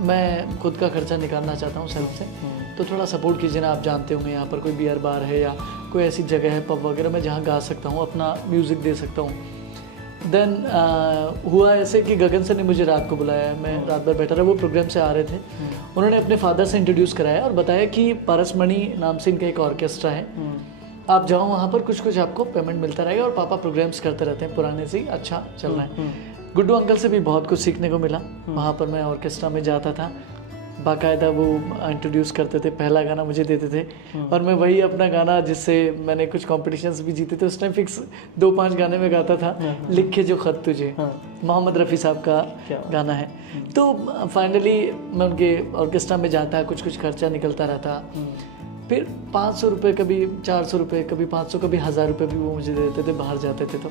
मैं खुद का खर्चा निकालना चाहता हूँ सेल्फ से, तो थोड़ा सपोर्ट कीजिए ना, आप जानते होंगे यहाँ पर कोई बियर बार है या कोई ऐसी जगह है पब वगैरह में जहाँ गा सकता हूँ, अपना म्यूज़िक दे सकता हूँ। देन हुआ ऐसे कि गगन सर ने मुझे रात को बुलाया, मैं रात भर बैठा रहा, वो प्रोग्राम से आ रहे थे, उन्होंने अपने फादर से इंट्रोड्यूस कराया और बताया कि पारसमणि नाम से इनका एक ऑर्केस्ट्रा है, आप जाओ वहाँ पर, कुछ कुछ आपको पेमेंट मिलता रहेगा और पापा प्रोग्राम्स करते रहते हैं, पुराने से ही अच्छा चल रहा है। गुड्डू अंकल से भी बहुत कुछ सीखने को मिला, वहाँ पर मैं ऑर्केस्ट्रा में जाता था, बाकायदा वो इंट्रोड्यूस करते थे, पहला गाना मुझे देते थे और मैं वही अपना गाना जिससे मैंने कुछ कॉम्पिटिशन्स भी जीते थे, उस टाइम फिक्स 2-5 गाने में गाता था, लिखे जो खत तुझे, मोहम्मद रफ़ी साहब का गाना है। तो फाइनली मैं उनके ऑर्केस्ट्रा में जाता, कुछ कुछ खर्चा निकलता रहता, फिर 500 रुपये, कभी 400 रुपये, कभी 500, कभी 1000 रुपये भी वो मुझे दे देते थे, बाहर जाते थे, तो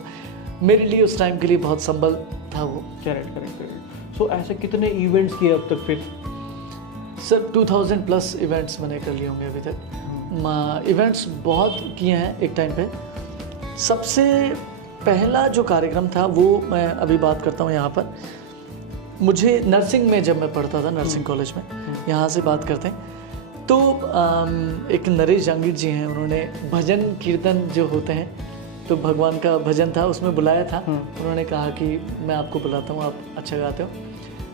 मेरे लिए उस टाइम के लिए बहुत संबल था वो। करेक्ट। सो ऐसे कितने इवेंट्स किए अब तक फिर? सर 2000+ इवेंट्स मैंने कर लिए होंगे अभी तक, इवेंट्स बहुत किए हैं एक टाइम पे। सबसे पहला जो कार्यक्रम था वो मैं अभी बात करता हूँ यहाँ पर, मुझे नर्सिंग में जब मैं पढ़ता था, नर्सिंग कॉलेज में, यहाँ से बात करते हैं, तो एक नरेश जहांगीर जी हैं, उन्होंने भजन कीर्तन जो होते हैं, तो भगवान का भजन था, उसमें बुलाया था, उन्होंने कहा कि मैं आपको बुलाता हूँ, आप अच्छा गाते हो,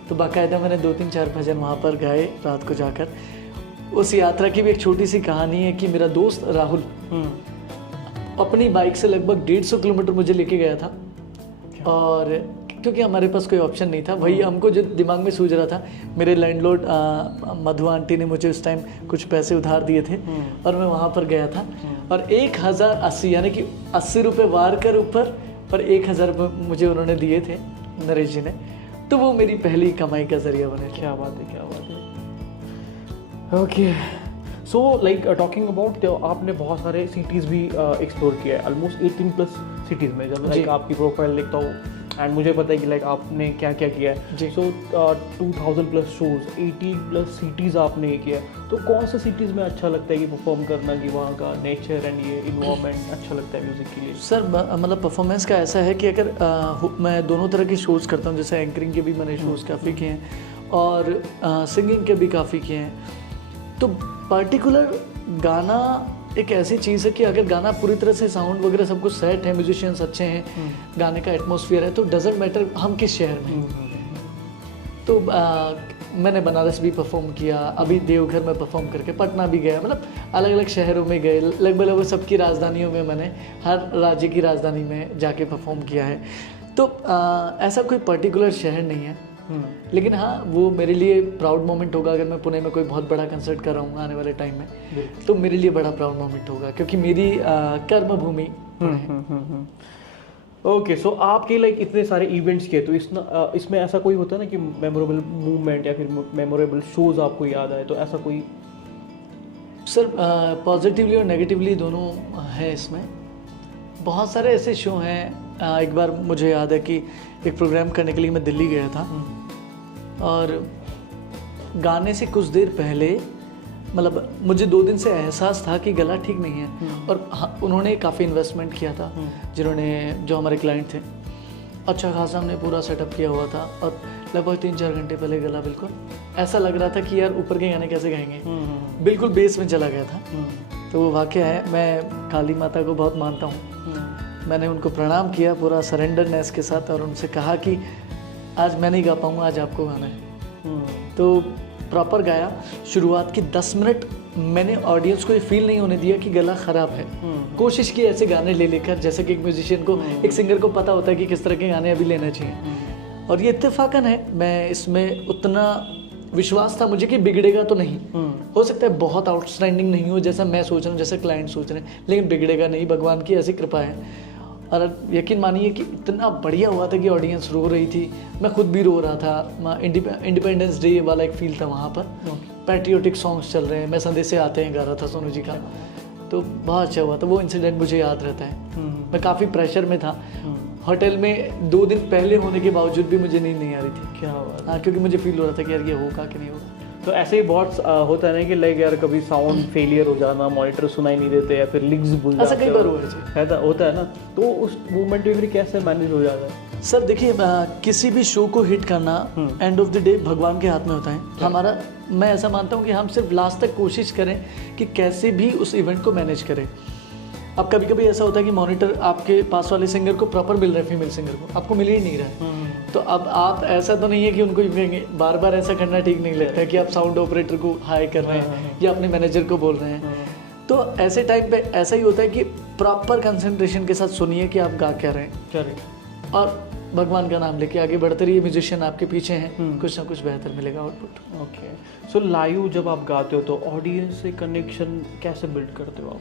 तो बाकायदा मैंने 2-3-4 भजन वहाँ पर गाए रात को जाकर। उस यात्रा की भी एक छोटी सी कहानी है कि मेरा दोस्त राहुल अपनी बाइक से लगभग 150 किलोमीटर मुझे लेके गया था, और क्योंकि हमारे पास कोई ऑप्शन नहीं था, वही हमको जो दिमाग में सूझ रहा था, मेरे लैंडलॉर्ड मधु आंटी ने मुझे उस टाइम कुछ पैसे उधार दिए थे और मैं वहाँ पर गया था, और 1080 यानी कि 80 रुपये वार कर ऊपर पर 1000 रुपये मुझे उन्होंने दिए थे नरेश जी ने, तो वो मेरी पहली कमाई का जरिया बने। क्या बात है। Okay, so like talking about, आपने बहुत सारे सिटीज़ भी एक्सप्लोर किया है, ऑलमोस्ट 18+ सिटीज़ में, जब लाइक आपकी प्रोफाइल लिखता हूँ एंड मुझे पता है कि लाइक आपने क्या क्या किया है। सो 2000+ शोज़, 80+ सिटीज़ आपने किया, तो कौन सा सिटीज़ में अच्छा लगता है कि परफॉर्म करना, कि वहाँ का नेचर एंड ये इन्वायरमेंट अच्छा लगता है म्यूज़िक के लिए? सर मतलब परफॉर्मेंस का ऐसा है कि अगर मैं दोनों तरह के शोज़ करता हूँ, जैसे एंकरिंग के भी मैंने शोज़ काफ़ी किए हैं और सिंगिंग के भी काफ़ी किए हैं, तो पर्टिकुलर गाना एक ऐसी चीज़ है कि अगर गाना पूरी तरह से साउंड वगैरह सब कुछ सेट है, म्यूजिशियंस अच्छे हैं, गाने का एटमॉस्फेयर है, तो डजेंट मैटर हम किस शहर में। तो मैंने बनारस भी परफॉर्म किया, अभी देवघर में परफॉर्म करके पटना भी गया, मतलब अलग अलग शहरों में गए, लगभग सबकी राजधानियों में मैंने हर राज्य की राजधानी में जाके परफॉर्म किया है। तो ऐसा कोई पर्टिकुलर शहर नहीं है, लेकिन हाँ वो मेरे लिए प्राउड मोमेंट होगा अगर मैं पुणे में कोई बहुत बड़ा कंसर्ट कर रहा हूँ आने वाले टाइम में, तो मेरे लिए बड़ा प्राउड मोमेंट होगा क्योंकि मेरी कर्म भूमि। ओके, सो आपके लाइक इतने सारे इवेंट्स किए, तो इसमें ऐसा कोई होता है ना कि मेमोरेबल मूवमेंट या फिर मेमोरेबल शोज आपको याद आए, तो ऐसा कोई? सर पॉजिटिवली और नेगेटिवली दोनों हैं इसमें। बहुत सारे ऐसे शो हैं, एक बार मुझे याद है कि एक प्रोग्राम करने के लिए मैं दिल्ली गया था और गाने से कुछ देर पहले मतलब मुझे 2 दिन से एहसास था कि गला ठीक नहीं है, और उन्होंने काफ़ी इन्वेस्टमेंट किया था, जो हमारे क्लाइंट थे, अच्छा खासा हमने पूरा सेटअप किया हुआ था, और लगभग 3-4 घंटे पहले गला बिल्कुल ऐसा लग रहा था कि यार ऊपर के गाने कैसे गाएंगे, बिल्कुल बेस में चला गया था। तो वो वाक़या है, मैं काली माता को बहुत मानता हूँ, मैंने उनको प्रणाम किया पूरा सरेंडरनेस के साथ और उनसे कहा कि आज मैं नहीं गा पाऊँगा, आज आपको गाना है। तो प्रॉपर गाया। शुरुआत की 10 मिनट मैंने ऑडियंस को ये फील नहीं होने दिया कि गला ख़राब है। कोशिश की ऐसे गाने ले लेकर, जैसे कि एक म्यूजिशियन को, एक सिंगर को पता होता है कि किस तरह के गाने अभी लेने चाहिए, और ये इत्तेफाकन है, मैं इसमें उतना विश्वास था मुझे कि बिगड़ेगा तो नहीं। हो सकता है बहुत आउटस्टैंडिंग नहीं हो जैसा मैं सोच रहा हूँ, जैसे क्लाइंट सोच रहे हैं, लेकिन बिगड़ेगा नहीं, भगवान की ऐसी कृपा है। और यकीन मानिए कि इतना बढ़िया हुआ था कि ऑडियंस रो रही थी, मैं खुद भी रो रहा था। इंडिपेंडेंस डे वाला एक फील था वहाँ पर, पैट्रियोटिक सॉन्ग्स चल रहे हैं, मैं संदेशे आते हैं गा रहा था सोनू जी का, तो बहुत अच्छा हुआ था वो इंसिडेंट, मुझे याद रहता है। मैं काफ़ी प्रेशर में था, होटल में 2 दिन पहले होने के बावजूद भी मुझे नींद नहीं आ रही थी। क्या हुआ? हाँ, क्योंकि मुझे फील हो रहा था कि यार ये होगा कि नहीं होगा। तो ऐसे ही बहुत होता है ना कि लाइक यार कभी साउंड फेलियर हो जाना, मॉनिटर सुनाई नहीं देते या फिर लिंक्स भूल जाते, ऐसा कई बार हुआ है जी। ऐसा होता है ना, तो उस मूवमेंट में फिर कैसे मैनेज हो जाता है? सर देखिए, किसी भी शो को हिट करना एंड ऑफ द डे भगवान के हाथ में होता है। हमारा, मैं ऐसा मानता हूँ कि हम सिर्फ लास्ट तक कोशिश करें कि कैसे भी उस इवेंट को मैनेज करें। अब कभी कभी ऐसा होता है कि मॉनिटर आपके पास वाले सिंगर को प्रॉपर मिल रहा है, फीमेल सिंगर को आपको मिल ही नहीं रहा है। तो अब आप, ऐसा तो नहीं है कि उनको बार बार ऐसा करना ठीक नहीं लगता है कि आप साउंड ऑपरेटर को हाई कर रहे हैं या अपने मैनेजर को बोल रहे हैं। तो ऐसे टाइम पे ऐसा ही होता है कि प्रॉपर कंसंट्रेशन के साथ सुनिए कि आप गा क्या रहे हैं, और भगवान का नाम लेके आगे बढ़ते रहिए। म्यूजिशियन आपके पीछे हैं, कुछ ना कुछ बेहतर मिलेगा आउटपुट। ओके, सो लाइव जब आप गाते हो तो ऑडियंस से कनेक्शन कैसे बिल्ड करते हो आप?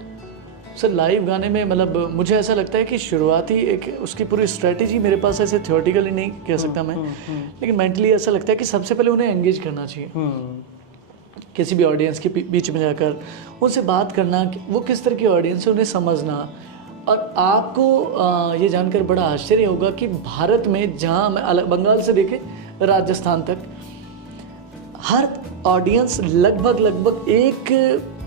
सर लाइव गाने में मतलब मुझे ऐसा लगता है कि शुरुआती एक उसकी पूरी स्ट्रेटेजी मेरे पास ऐसे थियोरेटिकली नहीं कह सकता मैं, लेकिन मेंटली ऐसा लगता है कि सबसे पहले उन्हें एंगेज करना चाहिए। किसी भी ऑडियंस के बीच में जाकर उनसे बात करना कि वो किस तरह की ऑडियंस है, उन्हें समझना। और आपको ये जानकर बड़ा आश्चर्य होगा कि भारत में, जहाँ मैं अलग बंगाल से लेके राजस्थान तक, हर ऑडियंस लगभग एक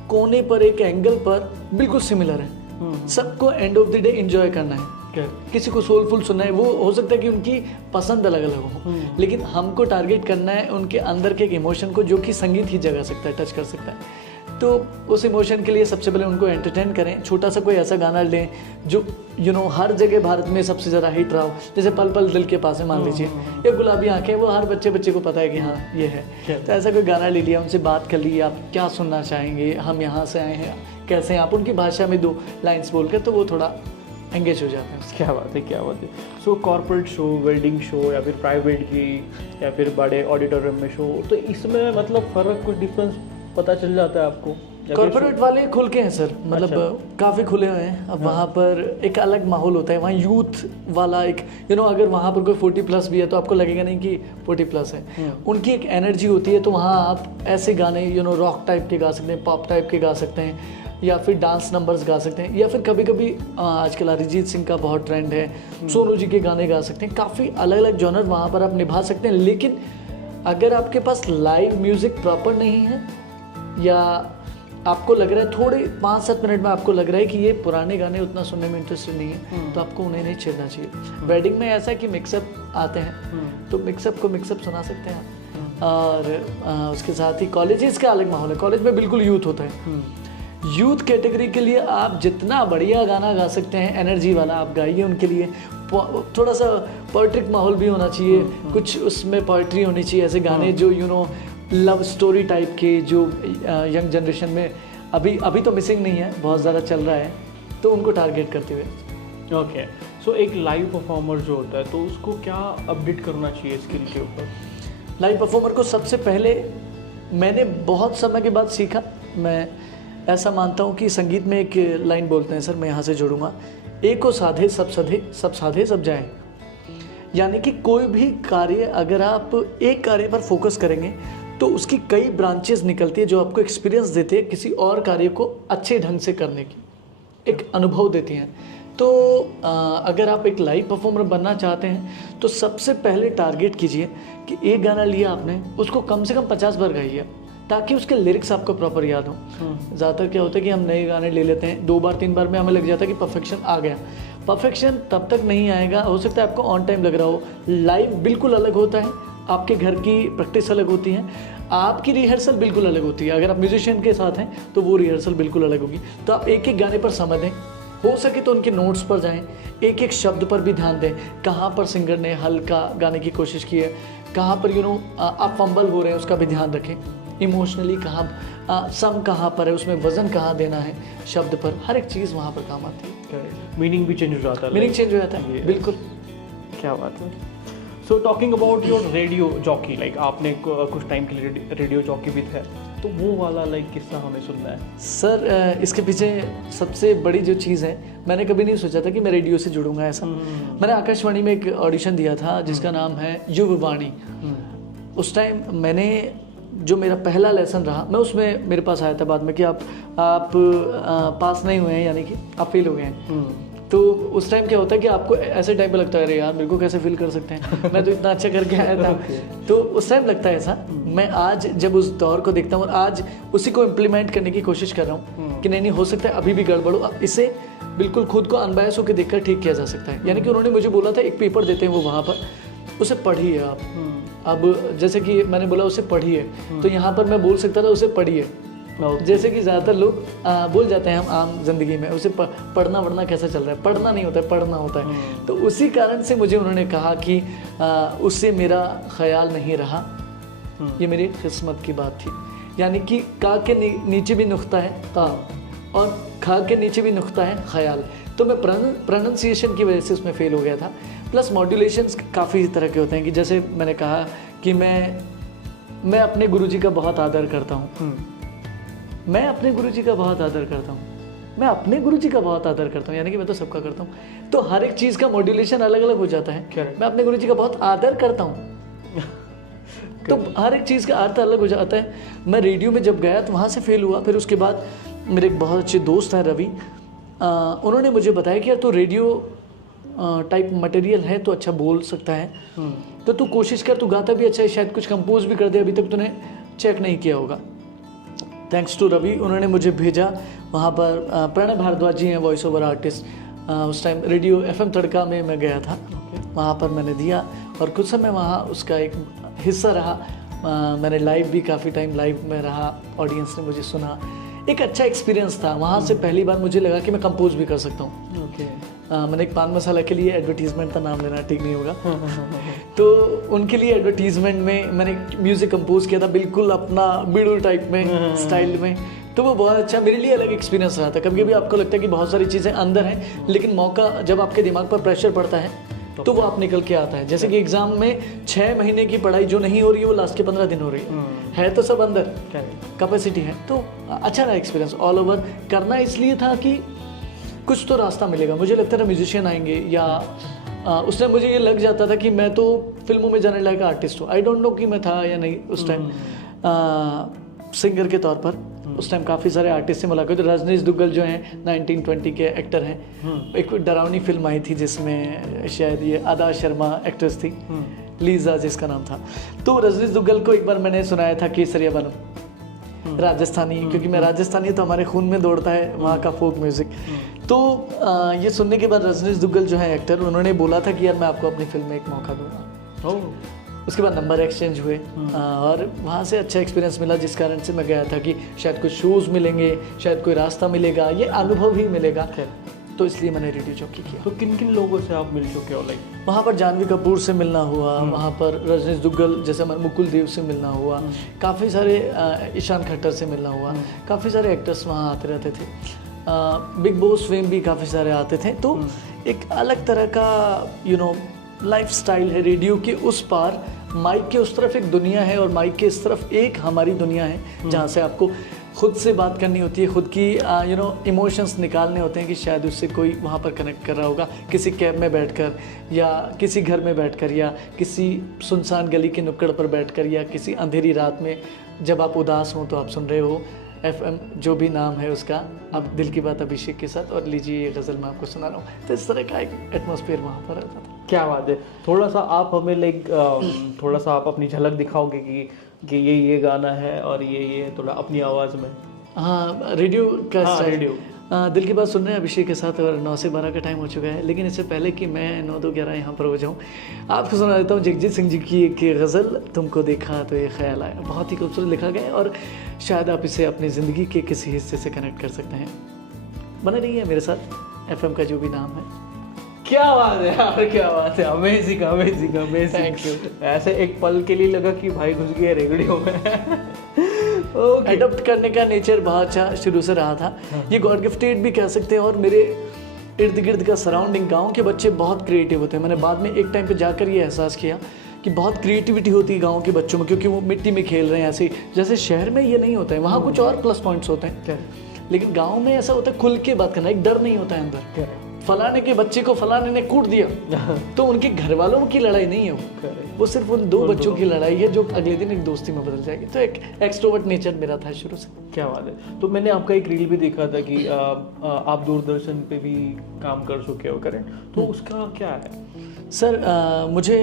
कोने पर, एक एंगल पर बिल्कुल सिमिलर है। सबको end of the day enjoy करना है, किसी को सोलफुल सुनना है। वो हो सकता है कि उनकी पसंद अलग अलग हो, लेकिन हमको टारगेट करना है उनके अंदर के एक इमोशन को, जो कि संगीत ही जगा सकता है, टच कर सकता है। तो उस इमोशन के लिए सबसे पहले उनको एंटरटेन करें। छोटा सा कोई ऐसा गाना लें जो हर जगह भारत में सबसे ज़्यादा हिट रहा हो, जैसे पल पल दिल के पास है मान लीजिए, या गुलाबी आंखें, वो हर बच्चे को पता है कि हाँ ये है। तो ऐसा कोई गाना ले लिया, उनसे बात कर ली, आप क्या सुनना चाहेंगे, हम यहाँ से आए हैं, कैसे हैं आप, उनकी भाषा में 2 लाइन्स बोल कर, तो वो थोड़ा एंगेज हो जाते हैं। क्या बात है, क्या बात है। सो कॉर्पोरेट शो, वेडिंग शो, या फिर प्राइवेट की, या फिर बड़े ऑडिटोरियम में शो, तो इसमें मतलब फ़र्क, कुछ डिफरेंस पता चल जाता है आपको? कॉर्पोरेट वाले खुल के हैं सर, मतलब काफ़ी खुले हुए हैं। अब वहाँ पर एक अलग माहौल होता है, वहाँ यूथ वाला एक अगर वहाँ पर कोई 40+ भी है तो आपको लगेगा नहीं कि 40+ है। उनकी एक एनर्जी होती है, तो वहाँ आप ऐसे गाने रॉक टाइप के गा सकते हैं, पॉप टाइप के गा सकते हैं, या फिर डांस नंबर्स गा सकते हैं, या फिर कभी कभी आजकल अरिजीत सिंह का बहुत ट्रेंड है, सोनू जी के गाने गा सकते हैं। काफ़ी अलग अलग जॉनर वहाँ पर आप निभा सकते हैं। लेकिन अगर आपके पास लाइव म्यूज़िक प्रॉपर नहीं है, या आपको लग रहा है थोड़े 5-7 मिनट में आपको लग रहा है कि ये पुराने गाने उतना सुनने में इंटरेस्टेड नहीं है, तो आपको उन्हें नहीं छेड़ना चाहिए। वेडिंग में ऐसा है कि मिक्सअप आते हैं, तो मिक्सअप को मिक्सअप सुना सकते हैं। और उसके साथ ही कॉलेजेस का अलग माहौल है, कॉलेज में बिल्कुल यूथ होता है। यूथ कैटेगरी के लिए आप जितना बढ़िया गाना गा सकते हैं, एनर्जी वाला, आप गाइए उनके लिए। थोड़ा सा पोएट्रिक माहौल भी होना चाहिए, कुछ उसमें पोएट्री होनी चाहिए, ऐसे गाने जो लव स्टोरी टाइप के, जो यंग जनरेशन में अभी तो मिसिंग नहीं है, बहुत ज़्यादा चल रहा है, तो उनको टारगेट करते हुए। ओके, सो एक लाइव परफॉर्मर जो होता है, तो उसको क्या अपडेट करना चाहिए स्किल के ऊपर? लाइव परफॉर्मर को सबसे पहले मैंने बहुत समय के बाद सीखा, मैं ऐसा मानता हूँ कि संगीत में एक लाइन बोलते हैं सर, मैं यहाँ से जोड़ूंगा, एक को साधे सब सधे, सब साधे सब जाएं। यानी कि कोई भी कार्य, अगर आप एक कार्य पर फोकस करेंगे तो उसकी कई ब्रांचेस निकलती है, जो आपको एक्सपीरियंस देते हैं किसी और कार्य को अच्छे ढंग से करने की, एक अनुभव देती हैं। तो अगर आप एक लाइव परफॉर्मर बनना चाहते हैं तो सबसे पहले टारगेट कीजिए कि एक गाना लिया आपने, उसको कम से कम 50 बार गाइए, ताकि उसके लिरिक्स आपको प्रॉपर याद हो। ज़्यादातर क्या होता है कि हम नए गाने ले लेते हैं, 2 बार 3 बार में हमें लग जाता है कि परफेक्शन आ गया। परफेक्शन तब तक नहीं आएगा, हो सकता है आपको ऑन टाइम लग रहा हो। लाइव बिल्कुल अलग होता है, आपके घर की प्रैक्टिस अलग होती है, आपकी रिहर्सल बिल्कुल अलग होती है। अगर आप म्यूजिशियन के साथ हैं तो वो रिहर्सल बिल्कुल अलग होगी। तो आप एक एक गाने पर समय दें, हो सके तो उनके नोट्स पर जाएं, एक एक शब्द पर भी ध्यान दें, कहाँ पर सिंगर ने हल्का गाने की कोशिश की है, कहाँ पर आप फंबल हो रहे हैं उसका भी ध्यान रखें, इमोशनली कहाँ सम कहाँ पर है, उसमें वजन कहाँ देना है शब्द पर, हर एक चीज़ वहाँ पर काम आती है। मीनिंग भी चेंज हो जाता है, मीनिंग चेंज हो जाता है, बिल्कुल। क्या बात है। So talking about your radio jockey, like आपने कुछ टाइम के लिए रेडियो जॉकी भी थे, तो वो वाला लाइक किस्सा हमें सुनना है सर। इसके पीछे सबसे बड़ी जो चीज़ है, मैंने कभी नहीं सोचा था कि मैं रेडियो से जुड़ूंगा ऐसा। मैंने आकाशवाणी में एक ऑडिशन दिया था जिसका नाम है युववाणी। उस टाइम मैंने जो मेरा पहला लेसन रहा, मैं उसमें मेरे पास आया था बाद में कि आप पास नहीं हुए हैं, यानी कि आप फेल हो गए हैं। तो उस टाइम क्या होता है कि आपको ऐसे टाइम पे लगता है अरे यार मेरे को कैसे फील कर सकते हैं, मैं तो इतना अच्छा करके आया था। तो उस टाइम लगता है ऐसा। मैं आज जब उस दौर को देखता हूँ और आज उसी को इम्प्लीमेंट करने की कोशिश कर रहा हूँ कि नहीं हो सकता है अभी भी गड़बड़ हो, इसे बिल्कुल खुद को अनबायस होकर देखकर ठीक किया जा सकता है। यानी कि उन्होंने मुझे बोला था एक पेपर देते हैं वो वहाँ पर, उसे पढ़िए आप। अब जैसे कि मैंने बोला उसे पढ़िए, तो यहाँ पर मैं बोल सकता था उसे पढ़िए। जैसे कि ज़्यादातर लोग बोल जाते हैं हम आम जिंदगी में उसे पढ़ना वढ़ना कैसा चल रहा है, पढ़ना नहीं होता है, पढ़ना होता है। तो उसी कारण से मुझे उन्होंने कहा कि उससे मेरा ख्याल नहीं रहा, ये मेरी किस्मत की बात थी। यानी कि का के नीचे भी नुक्ता है का, और खा के नीचे भी नुक्ता है ख्याल। तो मैं प्रोनाउंसिएशन की वजह से उसमें फेल हो गया था। प्लस मॉड्यूलेशंस काफ़ी तरह के होते हैं कि जैसे मैंने कहा कि मैं अपने गुरुजी का बहुत आदर करता हूँ, मैं अपने गुरुजी का बहुत आदर करता हूँ, मैं अपने गुरुजी का बहुत आदर करता हूँ, यानी कि मैं तो सबका करता हूँ। तो हर एक चीज़ का मॉड्यूलेशन अलग अलग हो जाता है। मैं अपने गुरुजी का बहुत आदर करता हूँ तो हर एक चीज़ का अर्थ अलग हो जाता है। मैं रेडियो में जब गया तो वहाँ से फेल हुआ। फिर उसके बाद मेरे एक बहुत अच्छे दोस्त हैं रवि, उन्होंने मुझे बताया कि यार तो रेडियो टाइप मटेरियल है तो अच्छा बोल सकता है, तो तू कोशिश कर, तू गाता भी अच्छा है, शायद कुछ कंपोज भी कर दे, अभी तक तूने चेक नहीं किया होगा। थैंक्स टू रवि, उन्होंने मुझे भेजा वहाँ पर। प्रणय भारद्वाज जी हैं वॉइस ओवर आर्टिस्ट, उस टाइम रेडियो FM तड़का में मैं गया था, वहाँ पर मैंने दिया और कुछ समय वहाँ उसका एक हिस्सा रहा। मैंने लाइव भी काफ़ी टाइम लाइव में रहा, ऑडियंस ने मुझे सुना, एक अच्छा एक्सपीरियंस था। वहाँ से पहली बार मुझे लगा कि मैं कंपोज भी कर सकता हूँ। मैंने एक पान मसाला के लिए एडवर्टीजमेंट का नाम लेना ठीक नहीं होगा तो उनके लिए एडवर्टीजमेंट में मैंने म्यूज़िक कंपोज किया था, बिल्कुल अपना बिडू टाइप में स्टाइल में। तो वो बहुत अच्छा मेरे लिए अलग एक्सपीरियंस रहा था। कभी कभी आपको लगता है कि बहुत सारी चीज़ें अंदर हैं, लेकिन मौका जब आपके दिमाग पर प्रेशर पड़ता है तो वो आप निकल के आता है। जैसे कि एग्जाम में 6 महीने की पढ़ाई जो नहीं हो रही है वो लास्ट के 15 दिन हो रही है तो सब अंदर कैपेसिटी है। तो अच्छा रहा एक्सपीरियंस ऑल ओवर। करना इसलिए था कि कुछ तो रास्ता मिलेगा। मुझे लगता था म्यूजिशियन आएंगे या उसने मुझे ये लग जाता था कि मैं तो फिल्मों में जाने लायक आर्टिस्ट हूँ। आई डोंट नो कि मैं था या नहीं उस टाइम सिंगर के तौर पर। उस टाइम काफ़ी सारे आर्टिस्ट से मुलाकात। रजनीश दुग्गल जो हैं 1920 के एक्टर हैं। एक डरावनी फिल्म आई थी जिसमें शायद ये आदा शर्मा एक्ट्रेस थी, लीजा जिसका नाम था। तो रजनीश दुग्गल को एक बार मैंने सुनाया था केसरिया बनम राजस्थानी, क्योंकि मैं राजस्थानी तो हमारे खून में दौड़ता है वहाँ का फोक म्यूज़िक। तो ये सुनने के बाद रजनीश दुग्गल जो है एक्टर, उन्होंने बोला था कि यार मैं आपको अपनी फिल्म में एक मौका दूंगा। उसके बाद नंबर एक्सचेंज हुए और वहाँ से अच्छा एक्सपीरियंस मिला, जिस कारण से मैं गया था कि शायद कुछ शोज़ मिलेंगे, शायद कोई रास्ता मिलेगा, ये अनुभव ही मिलेगा। तो इसलिए मैंने रेडियो जॉकी किया। तो किन किन लोगों से आप मिल चुके हो? लाइक वहाँ पर जानवी कपूर से मिलना हुआ, वहाँ पर रजनीश दुग्गल जैसे मुकुल देव से मिलना हुआ, काफ़ी सारे ईशान खट्टर से मिलना हुआ, काफ़ी सारे एक्टर्स वहाँ आते रहते थे। बिग बॉस फेम भी काफ़ी सारे आते थे। तो एक अलग तरह का लाइफस्टाइल है। रेडियो के उस पार माइक के उस तरफ एक दुनिया है और माइक के इस तरफ एक हमारी दुनिया है, जहाँ से आपको खुद से बात करनी होती है, खुद की इमोशंस निकालने होते हैं कि शायद उससे कोई वहाँ पर कनेक्ट कर रहा होगा, किसी कैब में बैठकर या किसी घर में बैठकर या किसी सुनसान गली के नुक्कड़ पर बैठकर या किसी अंधेरी रात में जब आप उदास हों तो आप सुन रहे हो FM जो भी नाम है उसका, अब दिल की बात अभिषेक के साथ, और लीजिए ये गज़ल मैं आपको सुना रहा हूँ। तो इस तरह का एक एटमॉस्फेयर वहाँ पर रहता था। क्या बात है। थोड़ा सा आप हमें थोड़ा सा आप अपनी झलक दिखाओगे कि ये गाना है और ये थोड़ा अपनी आवाज़ में? हाँ, रेडियो का स्टाइल। रेडियो दिल की बात सुन रहे हैं अभिषेक के साथ, और 9 से 12 का टाइम हो चुका है। लेकिन इससे पहले कि मैं 9-2-11 यहाँ पर हो जाऊँ, आपको सुना देता हूँ जगजीत सिंह जी की एक गज़ल, तुमको देखा तो ये ख्याल आया। बहुत ही खूबसूरत लिखा गया है और शायद आप इसे अपनी ज़िंदगी के किसी हिस्से से कनेक्ट कर सकते हैं। बने रहिए मेरे साथ, FM का जो भी नाम है। क्या बात है यार, क्या बात है। Amazing amazing amazing. Thank you. ऐसे एक पल के लिए लगा कि भाई घुस गया रेडियो में। एडॉप्ट करने का नेचर बहुत अच्छा शुरू से रहा था। ये गॉड गिफ्टेड भी कह सकते हैं। और मेरे इर्द गिर्द का सराउंडिंग, गाँव के बच्चे बहुत क्रिएटिव होते हैं। मैंने बाद में एक टाइम पे जाकर ये एहसास किया कि बहुत क्रिएटिविटी होती है गाँव के बच्चों में, क्योंकि वो मिट्टी में खेल रहे हैं ऐसे, जैसे शहर में ये नहीं होता है। वहाँ कुछ और प्लस पॉइंट्स होते हैं, लेकिन गाँव में ऐसा होता है खुल के बात करना, एक डर नहीं होता है अंदर। फलाने के बच्चे को फलाने ने कूट दिया तो उनके घर वालों की लड़ाई नहीं है वो सिर्फ उन दो बच्चों की लड़ाई है जो अगले दिन एक दोस्ती में बदल जाएगी। तो एक एक्सट्रोवर्ट नेचर मेरा था शुरू से। क्या बात है। तो मैंने आपका एक रील भी देखा था कि आप दूरदर्शन पे भी काम कर चुके हो करें, तो उसका क्या है? सर मुझे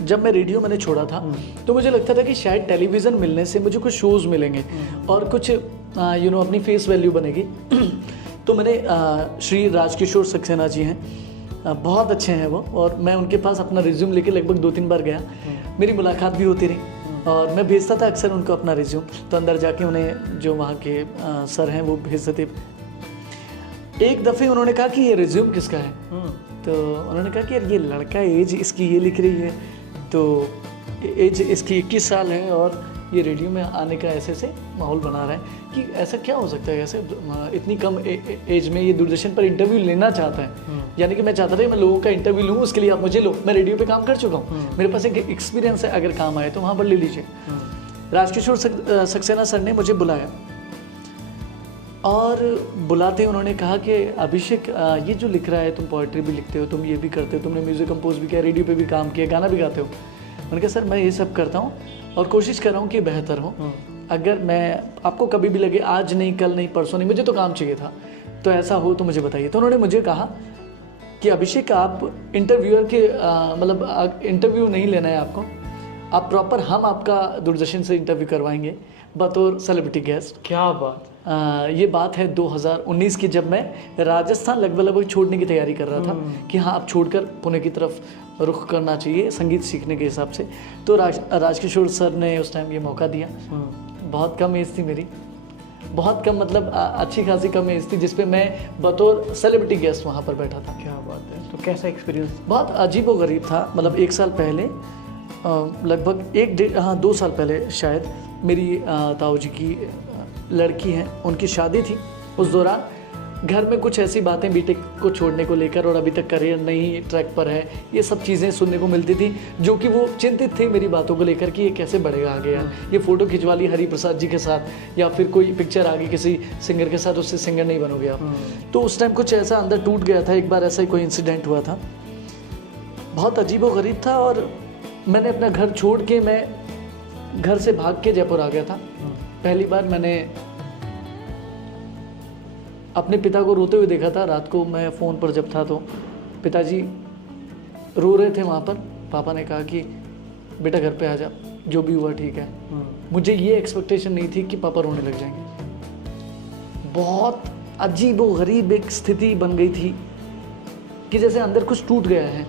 जब मैं रेडियो मैंने छोड़ा था तो मुझे लगता था कि शायद टेलीविज़न मिलने से मुझे कुछ शोज़ मिलेंगे और कुछ अपनी फेस वैल्यू बनेगी। तो मैंने श्री राजकिशोर सक्सेना जी हैं, बहुत अच्छे हैं वो, और मैं उनके पास अपना रिज्यूम लेके लगभग 2-3 बार गया। मेरी मुलाकात भी होती रही और मैं भेजता था अक्सर उनको अपना रिज्यूम। तो अंदर जाके उन्हें जो वहाँ के सर हैं वो भेजते थे। एक दफ़े उन्होंने कहा कि ये रिज्यूम किसका है? तो उन्होंने कहा कि यार ये लड़का एज इसकी ये लिख रही है, तो एज इसकी 21 साल है और ये रेडियो में आने का ऐसे से माहौल बना रहा है कि ऐसा क्या हो सकता है, ऐसे इतनी कम एज में ये दूरदर्शन पर इंटरव्यू लेना चाहता है। यानी कि मैं चाहता था कि मैं लोगों का इंटरव्यू लूँ, उसके लिए आप मुझे लो, मैं रेडियो पे काम कर चुका हूँ, मेरे पास एक एक्सपीरियंस है, अगर काम आए तो वहाँ पर ले लीजिए। राजकिशोर सक्सेना सर ने मुझे बुलाया और बुलाते उन्होंने कहा कि अभिषेक ये जो लिख रहा है, तुम पोइट्री भी लिखते हो, तुम ये भी करते हो, तुमने म्यूज़िक कंपोज भी किया, रेडियो पे भी काम किया, गाना भी गाते हो। मैंने कहा सर मैं ये सब करता हूँ और कोशिश कर रहा हूँ कि बेहतर हो। अगर मैं आपको कभी भी लगे आज नहीं, कल नहीं, परसों नहीं, मुझे तो काम चाहिए था, तो ऐसा हो तो मुझे बताइए। तो उन्होंने मुझे कहा कि अभिषेक आप इंटरव्यूअर के मतलब इंटरव्यू नहीं लेना है आपको, आप प्रॉपर हम आपका दूरदर्शन से इंटरव्यू करवाएंगे बतौर सेलिब्रिटी गेस्ट। क्या बात। ये बात है 2019 की, जब मैं राजस्थान लगभग छोड़ने की तैयारी कर रहा था कि हाँ अब छोड़कर पुणे की तरफ रुख करना चाहिए संगीत सीखने के हिसाब से। तो राजकिशोर सर ने उस टाइम ये मौका दिया। बहुत कम एज थी मेरी, बहुत कम, मतलब अच्छी खासी कम एज थी, जिसपे मैं बतौर सेलिब्रिटी गेस्ट वहाँ पर बैठा था। क्या बात है। तो कैसा एक्सपीरियंस? बहुत अजीब व गरीब था। मतलब 1 साल पहले, लगभग 2 साल पहले शायद, मेरी ताऊ जी की लड़की हैं, उनकी शादी थी। उस दौरान घर में कुछ ऐसी बातें बीटेक को छोड़ने को लेकर और अभी तक करियर नहीं ट्रैक पर है, ये सब चीज़ें सुनने को मिलती थी, जो कि वो चिंतित थे मेरी बातों को लेकर कि ये कैसे बढ़ेगा आगे यार, ये फ़ोटो खिंचवा ली हरि प्रसाद जी के साथ या फिर कोई पिक्चर आ गई किसी सिंगर के साथ, उससे सिंगर नहीं बनोगे आप। तो उस टाइम कुछ ऐसा अंदर टूट गया था। एक बार ऐसा ही कोई इंसिडेंट हुआ था, बहुत अजीब व गरीब था, और मैंने अपना घर छोड़ के मैं घर से भाग के जयपुर आ गया था। पहली बार मैंने अपने पिता को रोते हुए देखा था। रात को मैं फ़ोन पर जब था तो पिताजी रो रहे थे वहाँ पर। पापा ने कहा कि बेटा घर पे आ जा, जो भी हुआ ठीक है। मुझे ये एक्सपेक्टेशन नहीं थी कि पापा रोने लग जाएंगे। बहुत अजीब व गरीब एक स्थिति बन गई थी कि जैसे अंदर कुछ टूट गया है।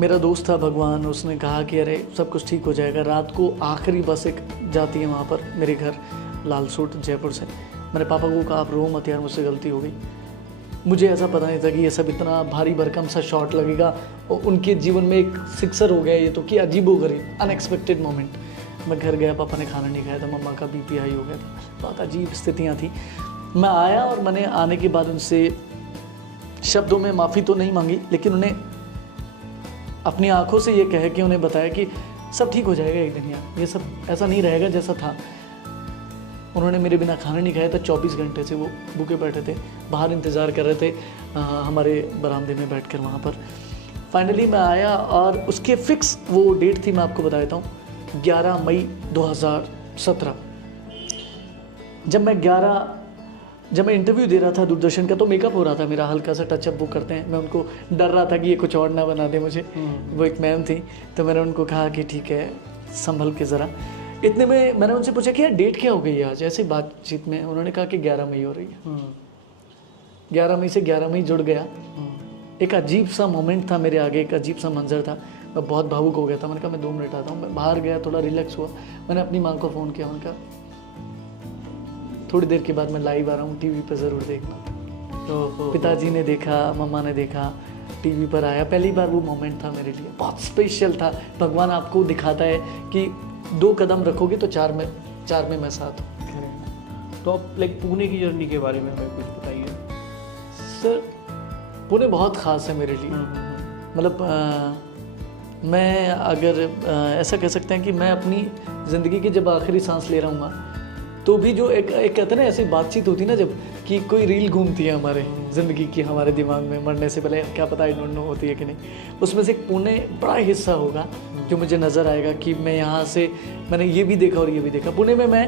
मेरा दोस्त था भगवान, उसने कहा कि अरे सब कुछ ठीक हो जाएगा। रात को आखिरी बस एक जाती है वहाँ पर मेरे घर लालसोट जयपुर से। मैंने पापा को कहा आप रो मत यार, मुझसे गलती हो गई। मुझे ऐसा पता नहीं था कि ये सब इतना भारी भरकम सा शॉट लगेगा और उनके जीवन में एक सिक्सर हो गया ये, तो कि अजीबो गरीब अनएक्सपेक्टेड मोमेंट। मैं घर गया, पापा ने खाना नहीं खाया था, मम्मा का बीपी हाई हो गया था, बहुत अजीब स्थितियाँ थी। मैं आया और मैंने आने के बाद उनसे शब्दों में माफ़ी तो नहीं मांगी, लेकिन उन्हें अपनी आंखों से ये कह के उन्हें बताया कि सब ठीक हो जाएगा एक दिन यार, ये सब ऐसा नहीं रहेगा जैसा था। उन्होंने मेरे बिना खाना नहीं खाया था। 24 घंटे से वो भूखे बैठे थे, बाहर इंतज़ार कर रहे थे हमारे बरामदे में बैठकर वहाँ पर। फाइनली मैं आया और उसके फिक्स वो डेट थी, मैं आपको बता देता हूँ, 11 मई 2017। जब मैं इंटरव्यू दे रहा था दूरदर्शन का, तो मेकअप हो रहा था मेरा, हल्का सा टचअप वो करते हैं, मैं उनको डर रहा था कि ये कुछ और ना बना दे मुझे। वो एक मैम थी, तो मैंने उनको कहा कि ठीक है संभल के ज़रा। इतने में मैंने उनसे पूछा कि यार डेट क्या हो गई है आज, ऐसी बातचीत में उन्होंने कहा कि 11 मई हो रही है। 11 मई से 11 मई जुड़ गया। एक अजीब सा मोमेंट था मेरे आगे, एक अजीब सा मंजर था। मैं बहुत भावुक हो गया था। मैंने कहा मैं 2 मिनट आता हूँ। मैं बाहर गया, थोड़ा रिलैक्स हुआ। मैंने अपनी माँ को फ़ोन किया, मैंने कहा थोड़ी देर के बाद मैं लाइव आ रहा हूँ, टीवी पर ज़रूर देखना। तो पिताजी ने देखा, मम्मा ने देखा, टीवी पर आया। पहली बार वो मोमेंट था मेरे लिए, बहुत स्पेशल था। भगवान आपको दिखाता है कि 2 कदम रखोगे तो 4 में मैं साथ हूँ। तो आप लाइक पुणे की जर्नी के बारे में हमें कुछ बताइए। सर पुणे बहुत ख़ास है मेरे लिए। मतलब मैं अगर ऐसा कह सकते हैं कि मैं अपनी ज़िंदगी की जब आखिरी सांस ले रहा हूँ, तो भी जो एक कहते हैं ना ऐसी बातचीत होती है ना जब कि कोई रील घूमती है हमारे ज़िंदगी की हमारे दिमाग में मरने से पहले, क्या पता आई डोंट नो होती है कि नहीं, उसमें से एक पुणे बड़ा हिस्सा होगा जो मुझे नज़र आएगा कि मैं यहाँ से मैंने ये भी देखा और ये भी देखा। पुणे में मैं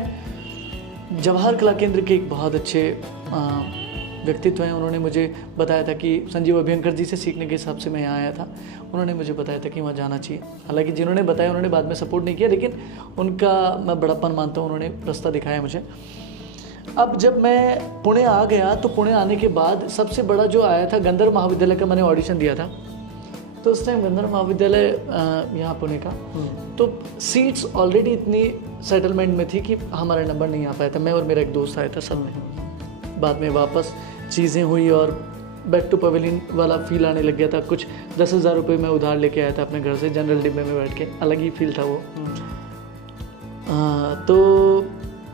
जवाहर कला केंद्र के एक बहुत अच्छे व्यक्तित्व हैं, उन्होंने मुझे बताया था कि संजीव अभ्यंकर जी से सीखने के हिसाब से मैं यहाँ आया था। उन्होंने मुझे बताया था कि वहाँ जाना चाहिए। हालांकि जिन्होंने बताया उन्होंने बाद में सपोर्ट नहीं किया, लेकिन उनका मैं बड़प्पन मानता हूँ, उन्होंने रास्ता दिखाया मुझे। अब जब मैं पुणे आ गया तो पुणे आने के बाद सबसे बड़ा जो आया था गंधर्व महाविद्यालय का, मैंने ऑडिशन दिया था। तो उस टाइम गंधर्व महाविद्यालय यहाँ पुणे का, तो सीट्स ऑलरेडी इतनी सेटलमेंट में थी कि हमारा नंबर नहीं आ पाया था। मैं और मेरा एक दोस्त आया था सब में। बाद में वापस चीज़ें हुई और बैक टू पवेलियन वाला फील आने लग गया था। कुछ 10,000 रुपये मैं उधार लेके आया था अपने घर से, जनरल डिब्बे में बैठ के, अलग ही फील था वो। तो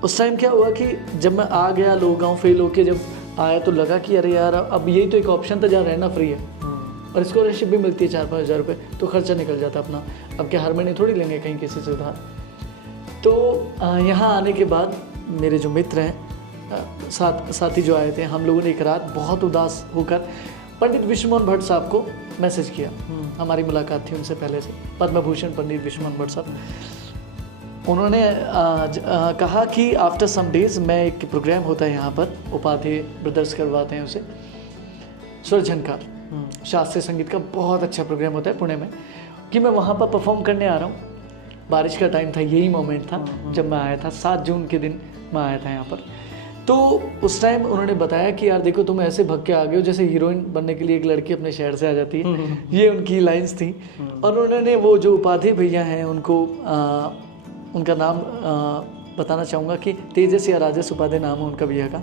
उस टाइम क्या हुआ कि जब मैं आ गया लोगांव फेल होके जब आया तो लगा कि अरे यार अब यही तो एक ऑप्शन था जहाँ रहना फ्री है और स्कॉलरशिप भी मिलती है 4-5 हज़ार रुपये, तो खर्चा निकल जाता अपना। अब क्या हर महीने थोड़ी लेंगे कहीं किसी से उधार। तो यहाँ आने के बाद मेरे जो मित्र हैं साथी जो आए थे, हम लोगों ने एक रात बहुत उदास होकर पंडित विश्वमोहन भट्ट साहब को मैसेज किया। हमारी मुलाकात थी उनसे पहले से, पद्म भूषण पंडित विश्वमोहन भट्ट साहब। उन्होंने कहा कि आफ्टर सम डेज मैं एक प्रोग्राम होता है यहाँ पर, उपाध्याय ब्रदर्स करवाते हैं उसे, स्वर झनकार शास्त्रीय संगीत का बहुत अच्छा प्रोग्राम होता है पुणे में, कि मैं वहाँ पर परफॉर्म करने आ रहा हूँ। बारिश का टाइम था, यही मोमेंट था जब मैं आया था, 7 जून के दिन मैं आया था यहाँ पर। तो उस टाइम उन्होंने बताया कि यार देखो तुम ऐसे भग के आ गए हो जैसे हीरोइन बनने के लिए एक लड़की अपने शहर से आ जाती है। ये उनकी लाइंस थी। और उन्होंने वो जो उपाध्याय भैया हैं उनको उनका नाम बताना चाहूँगा कि तेजस या राजेश उपाध्याय नाम है उनका भैया का।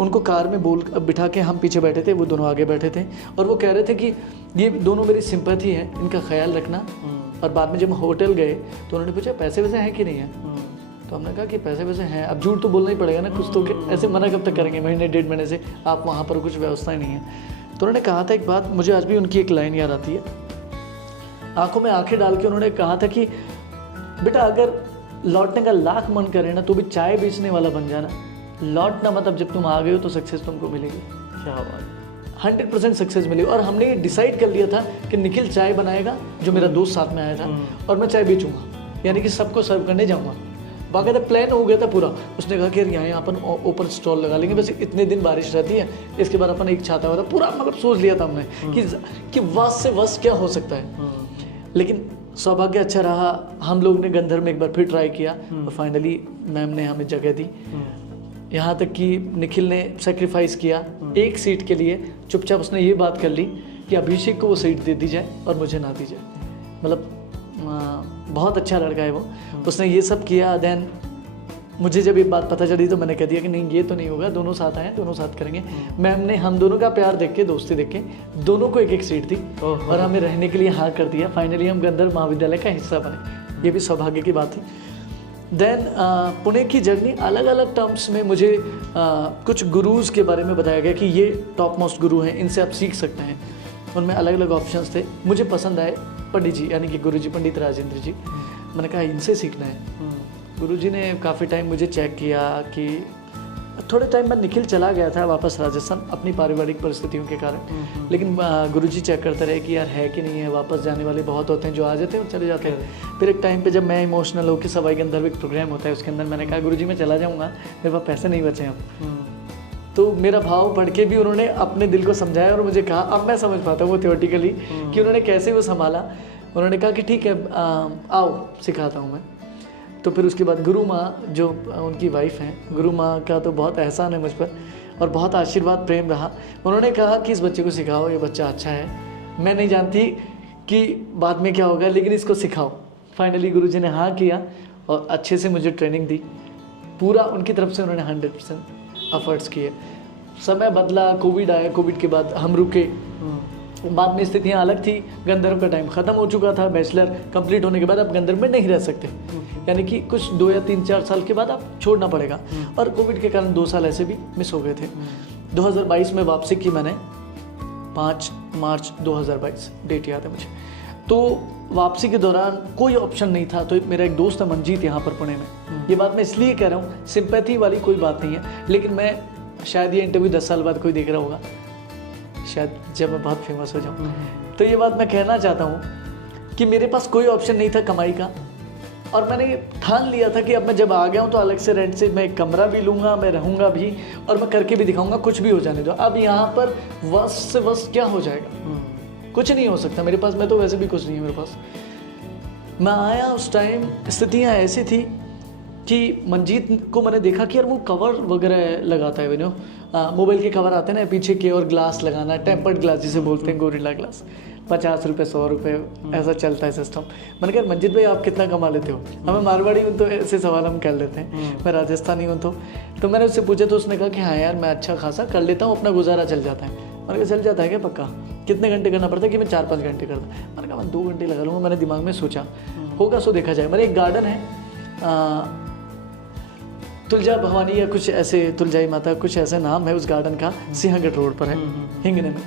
उनको कार में बिठा के हम पीछे बैठे थे, वो दोनों आगे बैठे थे और वो कह रहे थे कि ये दोनों मेरी सिंपैथी है, इनका ख्याल रखना। और बाद में जब हम होटल गए तो उन्होंने पूछा पैसे वैसे हैं कि नहीं है, तो हमने कहा कि पैसे वैसे हैं। अब झूठ तो बोलना ही पड़ेगा ना कुछ, तो ऐसे मना कब तक करेंगे, महीने 1.5 महीने से आप वहाँ पर कुछ व्यवस्था ही नहीं है। तो उन्होंने कहा था एक बात, मुझे आज भी उनकी एक लाइन याद आती है, आंखों में आंखें डाल के उन्होंने कहा था कि बेटा अगर लौटने का लाख मन करे ना तो भी चाय बेचने वाला बन जाना, लौटना मतलब जब तुम आ गए हो तो सक्सेस तुमको मिलेगी। क्या बात, 100% सक्सेस मिली। और हमने ये डिसाइड कर लिया था कि निखिल चाय बनाएगा, जो मेरा दोस्त साथ में आया था, और मैं चाय बेचूंगा, यानी कि सबको सर्व करने जाऊँगा। बाकायदा प्लान हो गया था पूरा। उसने कहा कि यहाँ अपन ओपन स्टॉल लगा लेंगे, बस इतने दिन बारिश रहती है, इसके बाद अपन एक छाता वाला पूरा मतलब सोच लिया था हमने कि वस से वस क्या हो सकता है। लेकिन सौभाग्य अच्छा रहा, हम लोग ने गंधर्व में एक बार फिर ट्राई किया और फाइनली मैम ने हमें जगह दी। यहाँ तक कि निखिल ने सेक्रीफाइस किया एक सीट के लिए, चुपचाप उसने ये बात कर ली कि अभिषेक को वो सीट दे दी जाए और मुझे ना दी जाए। मतलब बहुत अच्छा लड़का है वो, उसने ये सब किया। देन मुझे जब ये बात पता चली तो मैंने कह दिया कि नहीं ये तो नहीं होगा, दोनों साथ आए, दोनों साथ करेंगे। मैम ने हम दोनों का प्यार देख के, दोस्ती देख के दोनों को एक सीट दी और हमें रहने के लिए हाँ कर दिया। फाइनली हम गंधर्व महाविद्यालय का हिस्सा बने, ये भी सौभाग्य की बात थी। देन पुणे की जर्नी अलग अलग टर्म्स में मुझे कुछ गुरुज़ के बारे में बताया गया कि ये टॉप मोस्ट गुरु हैं, इनसे आप सीख सकते हैं। उनमें अलग अलग ऑप्शंस थे, मुझे पसंद आए पंडित जी, यानी कि गुरुजी पंडित राजेंद्र जी। मैंने कहा इनसे सीखना है। गुरुजी ने काफ़ी टाइम मुझे चेक किया कि थोड़े टाइम बाद निखिल चला गया था वापस राजस्थान अपनी पारिवारिक परिस्थितियों के कारण, लेकिन गुरुजी चेक करते रहे कि यार है कि नहीं है। वापस जाने वाले बहुत होते हैं, जो आ जाते हैं और चले जाते हैं। फिर एक टाइम पे जब मैं इमोशनल होकर सवाई गंधर्व एक प्रोग्राम होता है उसके अंदर, मैंने कहा गुरुजी मैं चला जाऊँगा, मेरे पास पैसे नहीं बचे अब। तो मेरा भाव पढ़ के भी उन्होंने अपने दिल को समझाया और मुझे कहा, अब मैं समझ पाता हूँ वो थियोरेटिकली कि उन्होंने कैसे वो संभाला। उन्होंने कहा कि ठीक है आओ सिखाता हूँ मैं। तो फिर उसके बाद गुरु माँ जो उनकी वाइफ हैं, गुरु माँ का तो बहुत एहसान है मुझ पर और बहुत आशीर्वाद प्रेम रहा। उन्होंने कहा कि इस बच्चे को सिखाओ, ये बच्चा अच्छा है। मैं नहीं जानती कि बाद में क्या होगा, लेकिन इसको सिखाओ। फाइनली गुरुजी ने हाँ किया और अच्छे से मुझे ट्रेनिंग दी। पूरा उनकी तरफ से उन्होंने 100% एफर्ट्स किए। समय बदला, कोविड आया, कोविड के बाद हम रुके। बाद में स्थितियाँ अलग थी, गंधर्व का टाइम ख़त्म हो चुका था। बैचलर कंप्लीट होने के बाद आप गंधर्व में नहीं रह सकते, यानी कि कुछ 2 या 3-4 साल के बाद आप छोड़ना पड़ेगा। और कोविड के कारण 2 साल ऐसे भी मिस हो गए थे। 2022 में वापसी की मैंने, 5 मार्च 2022 डेट याद है मुझे। तो वापसी के दौरान कोई ऑप्शन नहीं था, तो मेरा एक दोस्त है मंजीत यहाँ पर पुणे में। ये बात मैं इसलिए कह रहा हूँ, सिंपैथी वाली कोई बात नहीं है, लेकिन मैं शायद ये इंटरव्यू 10 साल बाद कोई देख रहा होगा, शायद जब मैं बहुत फेमस हो जाऊँ। तो ये बात मैं कहना चाहता हूँ कि मेरे पास कोई ऑप्शन नहीं था कमाई का, और मैंने ठान लिया था कि अब मैं जब आ गया हूँ तो अलग से रेंट से मैं एक कमरा भी लूँगा, मैं रहूँगा भी, और मैं करके भी दिखाऊँगा, कुछ भी हो जाने दो। अब यहाँ पर वर्स्ट से वर्स्ट क्या हो जाएगा, कुछ नहीं हो सकता मेरे पास, मैं तो वैसे भी कुछ नहीं है मेरे पास। मैं आया उस टाइम, स्थितियाँ ऐसी थी कि मंजीत को मैंने देखा कि यार वो कवर वगैरह लगाता है, मोबाइल के कवर आते हैं ना पीछे के, और ग्लास लगाना, टेम्पर्ड ग्लास जिसे बोलते हैं, गोरिल्ला ग्लास, 50 रुपये 100 रुपये ऐसा चलता है सिस्टम। मैंने कहा मंजीत भाई आप कितना कमा लेते हो, हमें मारवाड़ी हूँ तो ऐसे सवाल हम कर लेते हैं, मैं राजस्थानी हूँ तो मैंने उससे पूछा तो उसने कहा कि हाँ यार मैं अच्छा खासा कर लेता हूँ, अपना गुजारा चल जाता है। मैंने कहा चल जाता है क्या पक्का, कितने घंटे करना पड़ता है कि मैं 4-5 घंटे करता। मैंने कहा मैं 2 घंटे लगा लूँगा। मैंने दिमाग में सोचा होगा सो देखा जाए। मेरे एक गार्डन है तुलजा भवानी या कुछ ऐसे, तुलजाई माता कुछ ऐसा नाम है उस गार्डन का, सिंहगढ़ रोड पर है हिंगने में।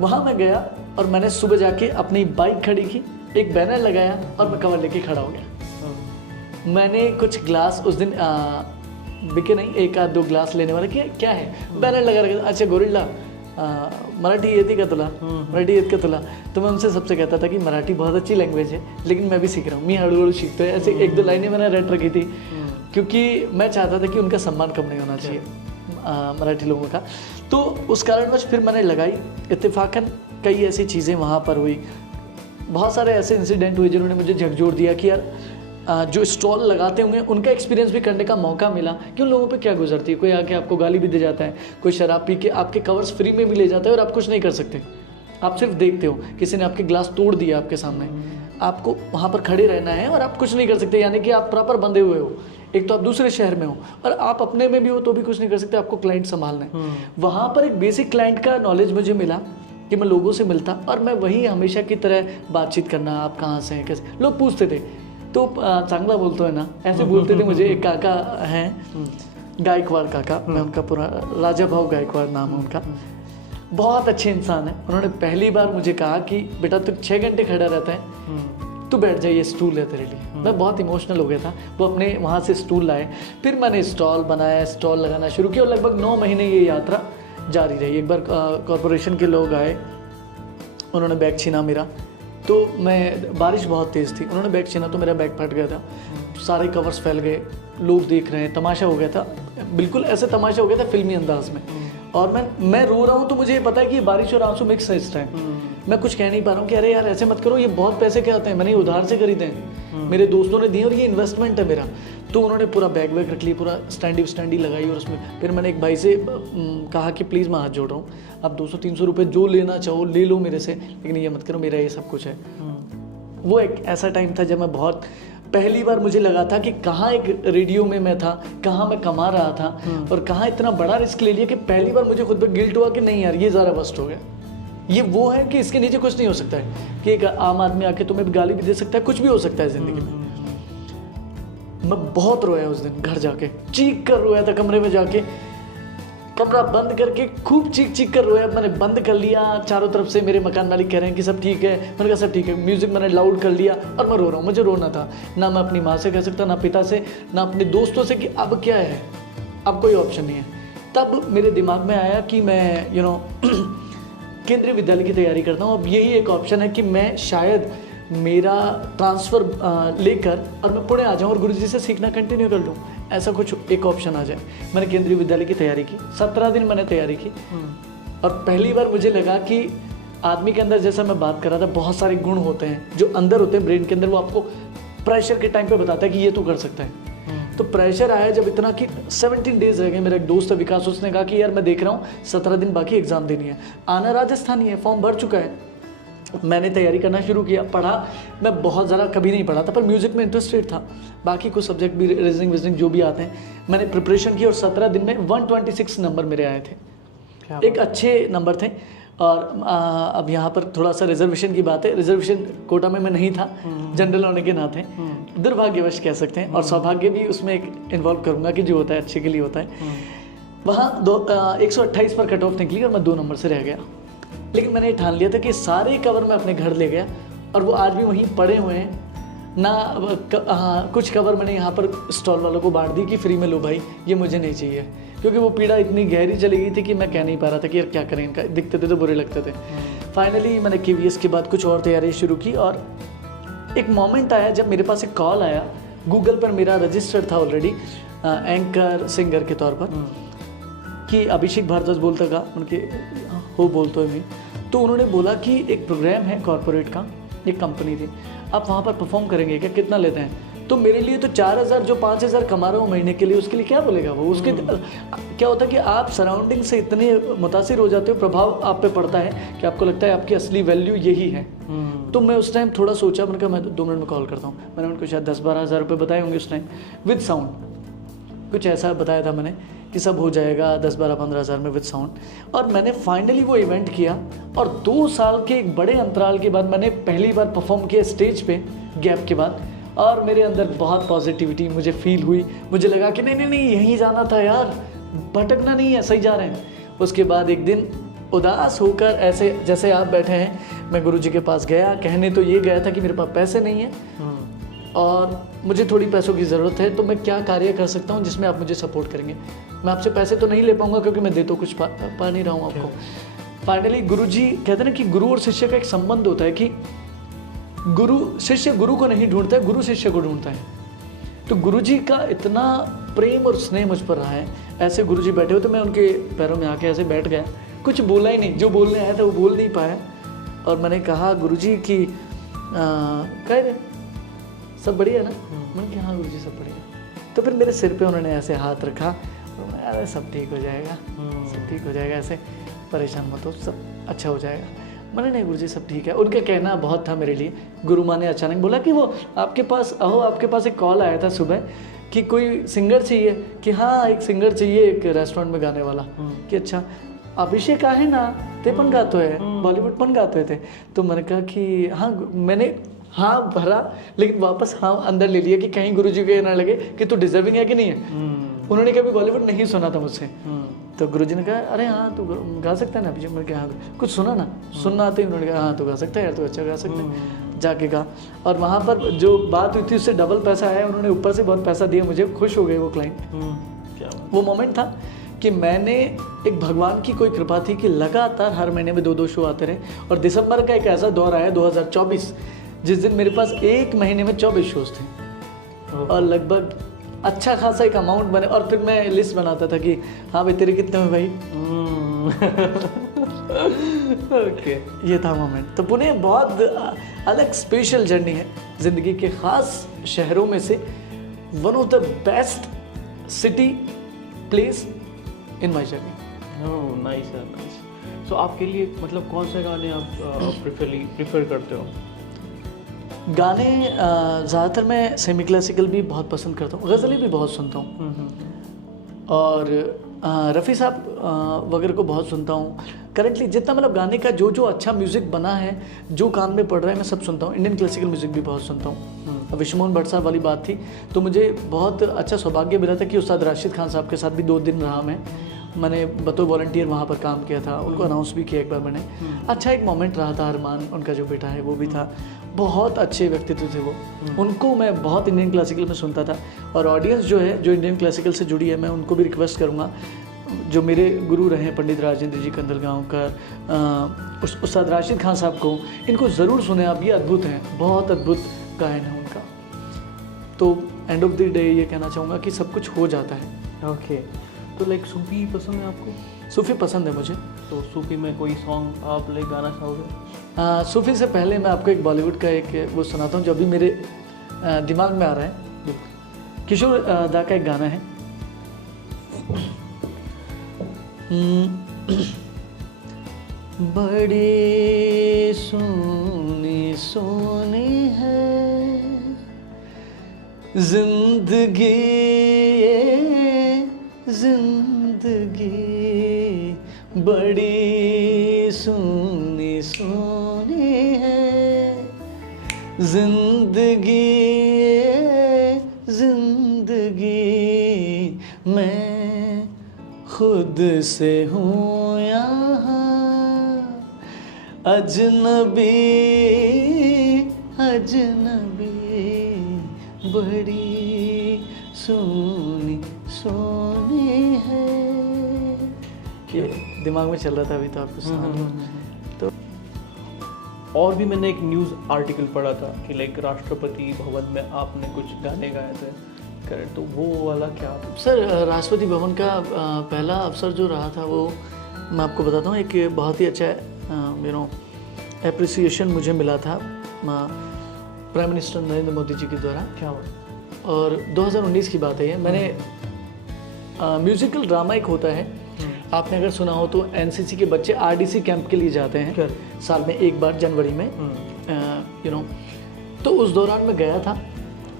वहाँ मैं गया और मैंने सुबह जाके अपनी बाइक खड़ी की, एक बैनर लगाया और मैं कवर लेके खड़ा हो गया। मैंने कुछ ग्लास उस दिन बिके नहीं, 1-2 ग्लास लेने वाले, क्या है बैनर लगा रखा, अच्छा गोरिल्ला मराठी येती का तुला, मराठी येत का तुला। तो मैं उनसे सबसे कहता था कि मराठी बहुत अच्छी लैंग्वेज है, लेकिन मैं भी सीख रहा हूँ, मैं हड़ू सीखता है। ऐसे 1-2 लाइनें मैंने रट रखी थी, क्योंकि मैं चाहता था कि उनका सम्मान कम नहीं होना चाहिए मराठी लोगों का। तो उस कारणवश फिर मैंने लगाई, इत्तेफाकन कई ऐसी चीज़ें वहाँ पर हुई, बहुत सारे ऐसे इंसिडेंट हुए जिन्होंने मुझे झकझोर दिया कि यार जो स्टॉल लगाते होंगे उनका एक्सपीरियंस भी करने का मौका मिला कि उन लोगों पे क्या गुजरती है। कोई आके आपको गाली भी दे जाता है, कोई शराब पी के आपके कवर्स फ्री में भी ले जाता है और आप कुछ नहीं कर सकते, आप सिर्फ देखते हो। किसी ने आपके ग्लास तोड़ दिया आपके सामने, आपको वहाँ पर खड़े रहना है और आप कुछ नहीं कर सकते, यानी कि आप प्रॉपर बंधे हुए हो। एक तो आप दूसरे शहर में हो और आप अपने में भी हो तो भी कुछ नहीं कर सकते, आपको क्लाइंट संभालना है। वहाँ पर एक बेसिक क्लाइंट का नॉलेज मुझे मिला कि मैं लोगों से मिलता और मैं वही हमेशा की तरह बातचीत करना, आप कहाँ से हैं, कैसे, लोग पूछते थे तो चांगला बोलते है ना, ऐसे बोलते थे मुझे। एक काका हैं गायकवाड़ काका, मैं उनका पूरा राजा भाव गायकवाड़ नाम है उनका, बहुत अच्छे इंसान है। उन्होंने पहली बार मुझे कहा कि बेटा तू 6 घंटे खड़ा रहता है, तू बैठ जाइए, स्टूल है तेरे लिए। मैं बहुत इमोशनल हो गया था, वो अपने वहाँ से स्टूल लाए, फिर मैंने स्टॉल बनाया, स्टॉल लगाना शुरू किया और लगभग 9 महीने ये यात्रा जारी रही। एक बार कॉरपोरेशन के लोग आए, उन्होंने बैग छीना मेरा, तो मैं, बारिश बहुत तेज़ थी, उन्होंने बैग छीना तो मेरा बैग फट गया था, सारे कवर्स फैल गए, लोग देख रहे हैं, तमाशा हो गया था, बिल्कुल ऐसे तमाशा हो गया था फिल्मी अंदाज में। और मैं रो रहा हूँ तो मुझे ये पता है कि बारिश और आंसू मिक्स है इस टाइम। मैं कुछ कह नहीं पा रहा हूँ कि अरे यार ऐसे मत करो, ये बहुत पैसे के आते हैं, मैंने उधार से खरीदे हैं, मेरे दोस्तों ने दिए और ये इन्वेस्टमेंट है मेरा। तो उन्होंने पूरा बैग वैग रख लिया, पूरा स्टैंडी लगाई, और उसमें फिर मैंने एक भाई से कहा कि प्लीज़ मैं हाथ जोड़ रहा हूँ, आप 200-300 रुपये जो लेना चाहो ले लो मेरे से, लेकिन ये मत करो, मेरा ये सब कुछ है। वो एक ऐसा टाइम था जब मैं बहुत पहली बार मुझे लगा था कि कहाँ एक रेडियो में मैं था, कहाँ मैं कमा रहा था और कहाँ इतना बड़ा रिस्क ले लिया कि पहली बार मुझे खुद पर गिल्ट हुआ कि नहीं यार ये ज़्यादा बस्ट हो गया। ये वो है कि इसके नीचे कुछ नहीं हो सकता है, कि एक आम आदमी आके तुम्हें गाली भी दे सकता है, कुछ भी हो सकता है ज़िंदगी में। मैं बहुत रोया उस दिन, घर जाके चीख कर रोया था, कमरे में जाके कमरा बंद करके खूब चीख कर रोया। मैंने बंद कर लिया, चारों तरफ से मेरे मकान मालिक कह रहे हैं कि सब ठीक है, मैंने कहा सब ठीक है। म्यूज़िक मैंने लाउड कर लिया और मैं रो रहा हूँ, मुझे रोना था। ना मैं अपनी माँ से कह सकता, ना पिता से, ना अपने दोस्तों से कि अब क्या है, अब कोई ऑप्शन नहीं है। तब मेरे दिमाग में आया कि मैं केंद्रीय विद्यालय की तैयारी करता हूँ, अब यही एक ऑप्शन है कि मैं शायद मेरा ट्रांसफ़र लेकर और मैं पुणे आ जाऊँ और गुरुजी से सीखना कंटिन्यू कर लूँ, ऐसा कुछ एक ऑप्शन आ जाए। मैंने केंद्रीय विद्यालय की तैयारी की, 17 दिन मैंने तैयारी की और पहली बार मुझे लगा कि आदमी के अंदर, जैसा मैं बात कर रहा था, बहुत सारे गुण होते हैं जो अंदर होते हैं ब्रेन के अंदर, वो आपको प्रेशर के टाइम पे बताता है कि ये तू कर सकता है। तो प्रेशर आया जब इतना कि 17 डेज रह गए। मेरा एक दोस्त है विकास, उसने कहा कि यार मैं देख रहा हूँ 17 दिन बाकी एग्ज़ाम देनी है, आना राजस्थानी है, फॉर्म भर चुका है। मैंने तैयारी करना शुरू किया, पढ़ा, मैं बहुत ज़्यादा कभी नहीं पढ़ा था, पर म्यूज़िक में इंटरेस्टेड था, बाकी कुछ सब्जेक्ट भी, रीजनिंग विजनिंग जो भी आते हैं, मैंने प्रिपरेशन की और 17 दिन में 126 नंबर मेरे आए थे, एक अच्छे नंबर थे। और अब यहाँ पर थोड़ा सा रिजर्वेशन की बात है, रिजर्वेशन कोटा में मैं नहीं था, जनरल होने के नाते दुर्भाग्यवश कह सकते हैं, और सौभाग्य भी उसमें एक इन्वॉल्व करूँगा कि जो होता है अच्छे के लिए होता है। वहाँ 128 पर कट ऑफ निकली और मैं 2 नंबर से रह गया। लेकिन मैंने ठान लिया था कि सारे कवर मैं अपने घर ले गया और वो आज भी वहीं पड़े हुए हैं ना। हाँ, कुछ कवर मैंने यहाँ पर स्टॉल वालों को बांट दी कि फ्री में लो भाई, ये मुझे नहीं चाहिए, क्योंकि वो पीड़ा इतनी गहरी चली गई थी कि मैं कह नहीं पा रहा था कि यार क्या करें, इनका दिखते थे तो बुरे लगते थे। फाइनली मैंने KVS के बाद कुछ और तैयारी शुरू की, और एक मोमेंट आया जब मेरे पास एक कॉल आया। गूगल पर मेरा रजिस्टर्ड था ऑलरेडी एंकर सिंगर के तौर पर, कि अभिषेक भारद्वाज बोलता का उनके हो बोलते हुए, तो उन्होंने बोला कि एक प्रोग्राम है कॉर्पोरेट का, एक कंपनी थी, आप वहाँ पर परफॉर्म करेंगे क्या, कितना लेते हैं? तो मेरे लिए तो 4,000 जो 5,000 कमा रहा हूँ महीने के लिए, उसके लिए क्या बोलेगा वो। उसके क्या होता है कि आप सराउंडिंग से इतने मुतासिर हो जाते हो, प्रभाव आप पे पड़ता है कि आपको लगता है आपकी असली वैल्यू यही है। तो मैं उस टाइम थोड़ा सोचा, मैंने कहा मैं 2 मिनट में कॉल करता हूँ। मैंने उनको शायद 10-12 हज़ार रुपये बताए होंगे उस टाइम विद साउंड, कुछ ऐसा बताया था मैंने कि सब हो जाएगा 10-12-15 हज़ार में विद साउंड। और मैंने फाइनली वो इवेंट किया, और 2 साल के एक बड़े अंतराल के बाद मैंने पहली बार परफॉर्म किया स्टेज पे, गैप के बाद, और मेरे अंदर बहुत पॉजिटिविटी मुझे फील हुई। मुझे लगा कि नहीं यहीं जाना था यार, भटकना नहीं है, सही जा रहे हैं। उसके बाद एक दिन उदास होकर, ऐसे जैसे आप बैठे हैं, मैं गुरुजी के पास गया। कहने तो ये गया था कि मेरे पास पैसे नहीं है और मुझे थोड़ी पैसों की ज़रूरत है, तो मैं क्या कार्य कर सकता हूँ जिसमें आप मुझे सपोर्ट करेंगे। मैं आपसे पैसे तो नहीं ले पाऊँगा क्योंकि मैं दे तो कुछ पा नहीं रहा हूँ आपको। फाइनली गुरुजी कहते हैं ना कि गुरु और शिष्य का एक संबंध होता है कि शिष्य गुरु को नहीं ढूंढता है, गुरु शिष्य को ढूंढता है। तो गुरुजी का इतना प्रेम और स्नेह मुझ पर रहा है। ऐसे गुरुजी बैठे हो तो मैं उनके पैरों में आके ऐसे बैठ गया, कुछ बोला ही नहीं, जो बोलने आया था वो बोल नहीं पाया। और मैंने कहा गुरुजी की कह रहे सब बढ़िया ना? मैंने कहा हाँ गुरुजी सब बढ़िया। तो फिर मेरे सिर पे उन्होंने ऐसे हाथ रखा, तो मैं अरे सब ठीक हो जाएगा, सब ठीक हो जाएगा, ऐसे परेशान मत हो, सब अच्छा हो जाएगा। मैंने नहीं गुरुजी सब ठीक है। उनका कहना बहुत था मेरे लिए। गुरु माँ ने अचानक बोला कि वो आपके पास एक कॉल आया था सुबह कि कोई सिंगर चाहिए, कि हाँ एक सिंगर चाहिए एक रेस्टोरेंट में गाने वाला। कि अच्छा अभिषेक आहे ना, ते पण गातोय, बॉलीवुड पण गातोय थे। तो मैंने कहा कि हाँ, मैंने हाँ भरा, लेकिन वापस हाँ अंदर ले लिया कि कहीं गुरुजी को ये ना लगे कि तू डिजर्विंग है कि नहीं है। उन्होंने कभी बॉलीवुड नहीं सुना था मुझसे। तो गुरुजी ने कहा अरे हाँ तू गा सकता है ना अभिषेक। मैंने कहा हाँ कुछ सुना ना, सुनना आते ही। उन्होंने कहा हाँ तू गा सकता है यार, तू अच्छा गा सकता है, जाके गा। और वहाँ पर जो बात हुई थी उससे डबल पैसा आया, उन्होंने ऊपर से बहुत पैसा दिया मुझे, खुश हो गए वो क्लाइंट। वो मोमेंट था कि मैंने एक भगवान की कोई कृपा थी कि लगातार हर महीने में 2-2 शो आते रहे। और दिसंबर का एक ऐसा दौर आया 2024 जिस दिन मेरे पास एक महीने में 24 शोज थे और लगभग अच्छा खासा एक अमाउंट बने। और फिर मैं लिस्ट बनाता था कि हाँ भाई तेरे कितने में भाई। ओके ये था मोमेंट। तो पुणे बहुत अलग स्पेशल जर्नी है, ज़िंदगी के ख़ास शहरों में से one of the best city place in my journey. Oh nice है, नाइस। सो आपके लिए मतलब कौन से गाने आप प्रेफर करते हो? गाने ज़्यादातर मैं सेमी क्लासिकल भी बहुत पसंद करता हूँ, गज़लें भी बहुत सुनता हूँ, और रफ़ी साहब वगैरह को बहुत सुनता हूँ। करंटली जितना मतलब गाने का जो अच्छा म्यूज़िक बना है, जो कान में पड़ रहा है, मैं सब सुनता हूँ। इंडियन क्लासिकल म्यूज़िक भी बहुत सुनता हूँ। विश्वमोहन भट्ट साहब वाली बात थी, तो मुझे बहुत अच्छा सौभाग्य मिला था कि उस्ताद राशिद खान साहब के साथ भी 2 दिन रहा मैंने बतौर वॉलंटियर वहाँ पर काम किया था, उनको अनाउंस भी किया एक बार मैंने। अच्छा एक मोमेंट रहा था। अरमान उनका जो बेटा है वो भी था, बहुत अच्छे व्यक्तित्व थे वो। उनको मैं बहुत इंडियन क्लासिकल में सुनता था। और ऑडियंस जो है जो इंडियन क्लासिकल से जुड़ी है, मैं उनको भी रिक्वेस्ट करूँगा, जो मेरे गुरु रहे पंडित राजेंद्र जी कंदलगांवकर, उस्ताद राशिद खान साहब को, इनको ज़रूर सुने आप, ये अद्भुत हैं, बहुत अद्भुत गायन है उनका। तो एंड ऑफ द डे ये कहना चाहूँगा कि सब कुछ हो जाता है। ओके तो लाइक सूफी पसंद है आपको? सूफ़ी पसंद है मुझे। तो सूफी में कोई सॉन्ग आप लाइक गाना चाहोगे? सूफ़ी से पहले मैं आपको एक बॉलीवुड का एक वो सुनाता हूँ जो अभी मेरे दिमाग में आ रहा है। किशोर दा का एक गाना है, बड़ी सोनी सोनी है जिंदगी जिंदगी, बड़ी सोनी सोनी है जिंदगी जिंदगी, मैं खुद से हूँ यहाँ अजनबी अजनबी बड़ी सोनी सोनी है, ये दिमाग में चल रहा था अभी, तो आपको सुना दूं। तो और भी मैंने एक न्यूज़ आर्टिकल पढ़ा था कि लाइक राष्ट्रपति भवन में आपने कुछ गाने गाए थे करेक्ट, तो वो वाला क्या था? सर राष्ट्रपति भवन का पहला अवसर जो रहा था वो मैं आपको बताता हूँ, एक बहुत ही अच्छा एप्रिसिएशन मुझे मिला था प्राइम मिनिस्टर नरेंद्र मोदी जी के द्वारा। क्या हुआ? और 2019 की बात है ये, मैंने म्यूजिकल ड्रामा एक होता है, आपने अगर सुना हो तो एनसीसी के बच्चे आरडीसी कैंप के लिए जाते हैं साल में एक बार जनवरी में, तो उस दौरान मैं गया था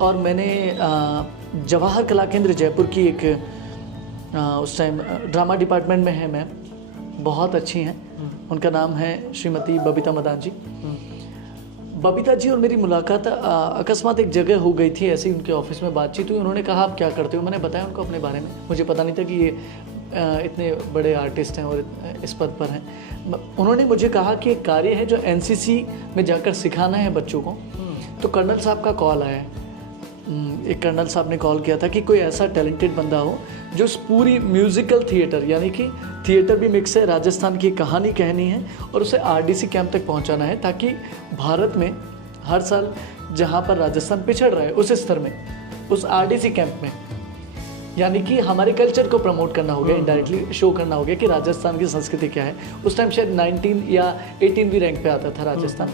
और मैंने जवाहर कला केंद्र जयपुर की एक उस टाइम ड्रामा डिपार्टमेंट में है मैम, बहुत अच्छी हैं, उनका नाम है श्रीमती बबीता मदान जी। बबीता जी और मेरी मुलाकात अकस्मात एक जगह हो गई थी, ऐसे ही उनके ऑफिस में बातचीत हुई, उन्होंने कहा आप क्या करते हो, मैंने बताया उनको अपने बारे में, मुझे पता नहीं था कि ये इतने बड़े आर्टिस्ट हैं और इस पद पर हैं। उन्होंने मुझे कहा कि एक कार्य है जो एनसीसी में जाकर सिखाना है बच्चों को, तो कर्नल साहब का कॉल आया है, एक कर्नल साहब ने कॉल किया था कि कोई ऐसा टैलेंटेड बंदा हो जो इस पूरी म्यूज़िकल थिएटर, यानी कि थिएटर भी मिक्स है, राजस्थान की कहानी कहनी है और उसे आरडीसी कैंप तक पहुंचाना है, ताकि भारत में हर साल जहां पर राजस्थान पिछड़ रहा है उस स्तर में, उस आरडीसी कैंप में, यानी कि हमारे कल्चर को प्रमोट करना हो गया, इनडायरेक्टली शो करना हो गया कि राजस्थान की संस्कृति क्या है। उस टाइम शायद 19 या 18वीं रैंक पे आता था राजस्थान,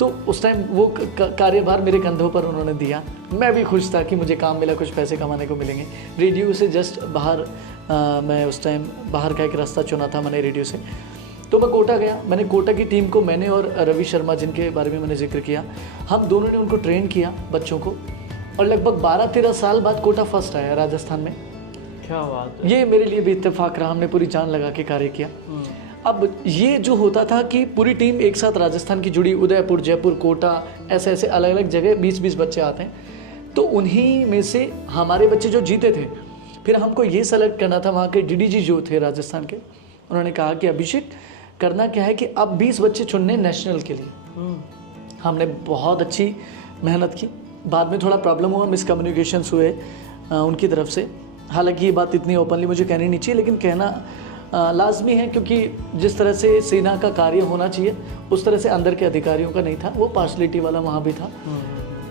तो उस टाइम वो कार्यभार मेरे कंधों पर उन्होंने दिया। मैं भी खुश था कि मुझे काम मिला, कुछ पैसे कमाने को मिलेंगे। रेडियो से जस्ट बाहर मैं उस टाइम बाहर का एक रास्ता चुना था मैंने रेडियो से, तो मैं कोटा गया। मैंने कोटा की टीम को, मैंने और रवि शर्मा जिनके बारे में मैंने जिक्र किया, हम दोनों ने उनको ट्रेन किया बच्चों को, और लगभग 12-13 साल बाद कोटा फर्स्ट आया राजस्थान में। क्या बात है। ये मेरे लिए भी इत्तेफाक रहा, हमने पूरी जान लगा के कार्य किया। अब ये जो होता था कि पूरी टीम एक साथ राजस्थान की जुड़ी, उदयपुर, जयपुर, कोटा, ऐसे ऐसे अलग अलग जगह 20-20 बच्चे आते हैं, तो उन्हीं में से हमारे बच्चे जो जीते थे, फिर हमको ये सेलेक्ट करना था। वहाँ के डीडीजी जो थे राजस्थान के, उन्होंने कहा कि अभिषेक करना क्या है कि अब 20 बच्चे चुनने नेशनल के लिए। हमने बहुत अच्छी मेहनत की। बाद में थोड़ा प्रॉब्लम हुआ, मिसकम्युनिकेशंस हुए उनकी तरफ से, हालांकि ये बात इतनी ओपनली मुझे कहनी नहीं चाहिए, लेकिन कहना लाजमी है, क्योंकि जिस तरह से सेना का कार्य होना चाहिए उस तरह से अंदर के अधिकारियों का नहीं था, वो पार्शलिटी वाला वहाँ भी था।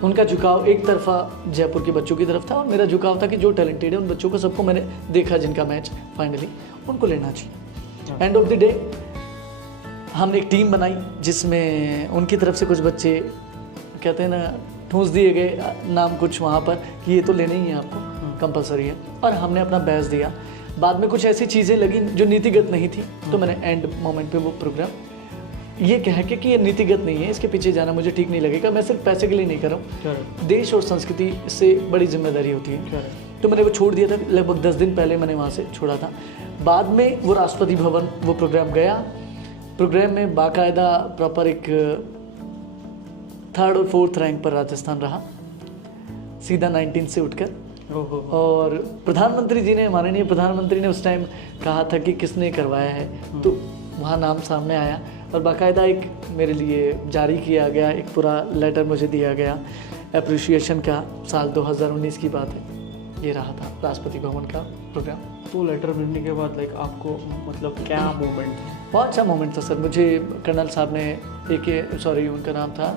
उनका झुकाव एक तरफा जयपुर के बच्चों की तरफ था, और मेरा झुकाव था कि जो टैलेंटेड है उन बच्चों को सबको मैंने देखा जिनका मैच फाइनली उनको लेना चाहिए। एंड ऑफ द डे हमने एक टीम बनाई जिसमें उनकी तरफ से कुछ बच्चे, कहते हैं ना, ठूंस दिए गए नाम कुछ वहाँ पर कि ये तो लेना ही है आपको, कंपलसरी है, और हमने अपना बेस्ट दिया। बाद में कुछ ऐसी चीज़ें लगी जो नीतिगत नहीं थी, तो मैंने एंड मोमेंट पे वो प्रोग्राम ये कह के कि ये नीतिगत नहीं है, इसके पीछे जाना मुझे ठीक नहीं लगेगा, मैं सिर्फ पैसे के लिए नहीं कर रहा हूँ, देश और संस्कृति से बड़ी जिम्मेदारी होती है, तो मैंने वो छोड़ दिया था। लगभग 10 दिन पहले मैंने वहाँ से छोड़ा था। बाद में वो राष्ट्रपति भवन वो प्रोग्राम गया, प्रोग्राम में बाकायदा प्रॉपर एक 3rd और 4th रैंक पर राजस्थान रहा, सीधा 19 से उठकर। और प्रधानमंत्री जी ने, माननीय प्रधानमंत्री ने उस टाइम कहा था कि किसने करवाया है, तो वहाँ नाम सामने आया और बाकायदा एक मेरे लिए जारी किया गया, एक पूरा लेटर मुझे दिया गया एप्रिशिएशन का। साल 2019 की बात है, ये रहा था राष्ट्रपति भवन का प्रोग्राम। तो लेटर मिलने के बाद लाइक आपको मतलब क्या मोमेंट? बहुत अच्छा मोमेंट था सर। मुझे कर्नल साहब ने उनका नाम था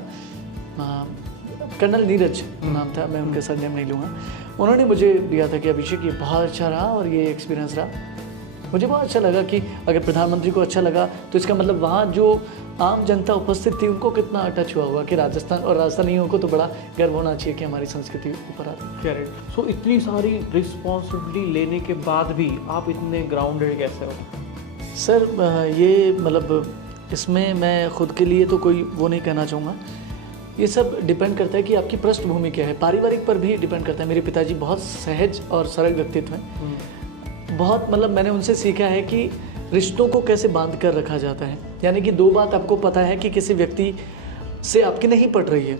कर्नल नीरज नाम था, मैं उनका सरनेम नहीं लूँगा, उन्होंने मुझे दिया था कि अभिषेक ये बहुत अच्छा रहा और ये एक्सपीरियंस रहा। मुझे बहुत अच्छा लगा कि अगर प्रधानमंत्री को अच्छा लगा तो इसका मतलब वहाँ जो आम जनता उपस्थित थी उनको कितना टच हुआ होगा कि राजस्थान और राजस्थानियों को तो बड़ा गर्व होना चाहिए कि हमारी संस्कृति ऊपर आती है। करेक्ट। सो इतनी सारी रिस्पॉन्सिबिलिटी लेने के बाद भी आप इतने ग्राउंडेड कैसे हो? सर ये मतलब इसमें मैं खुद के लिए तो कोई वो नहीं कहना चाहूँगा, ये सब डिपेंड करता है कि आपकी पृष्ठभूमि क्या है, पारिवारिक पर भी डिपेंड करता है। मेरे पिताजी बहुत सहज और सरल व्यक्तित्व हैं, बहुत मतलब मैंने उनसे सीखा है कि रिश्तों को कैसे बांध कर रखा जाता है, यानी कि 2 बात आपको पता है कि किसी व्यक्ति से आपकी नहीं पट रही है,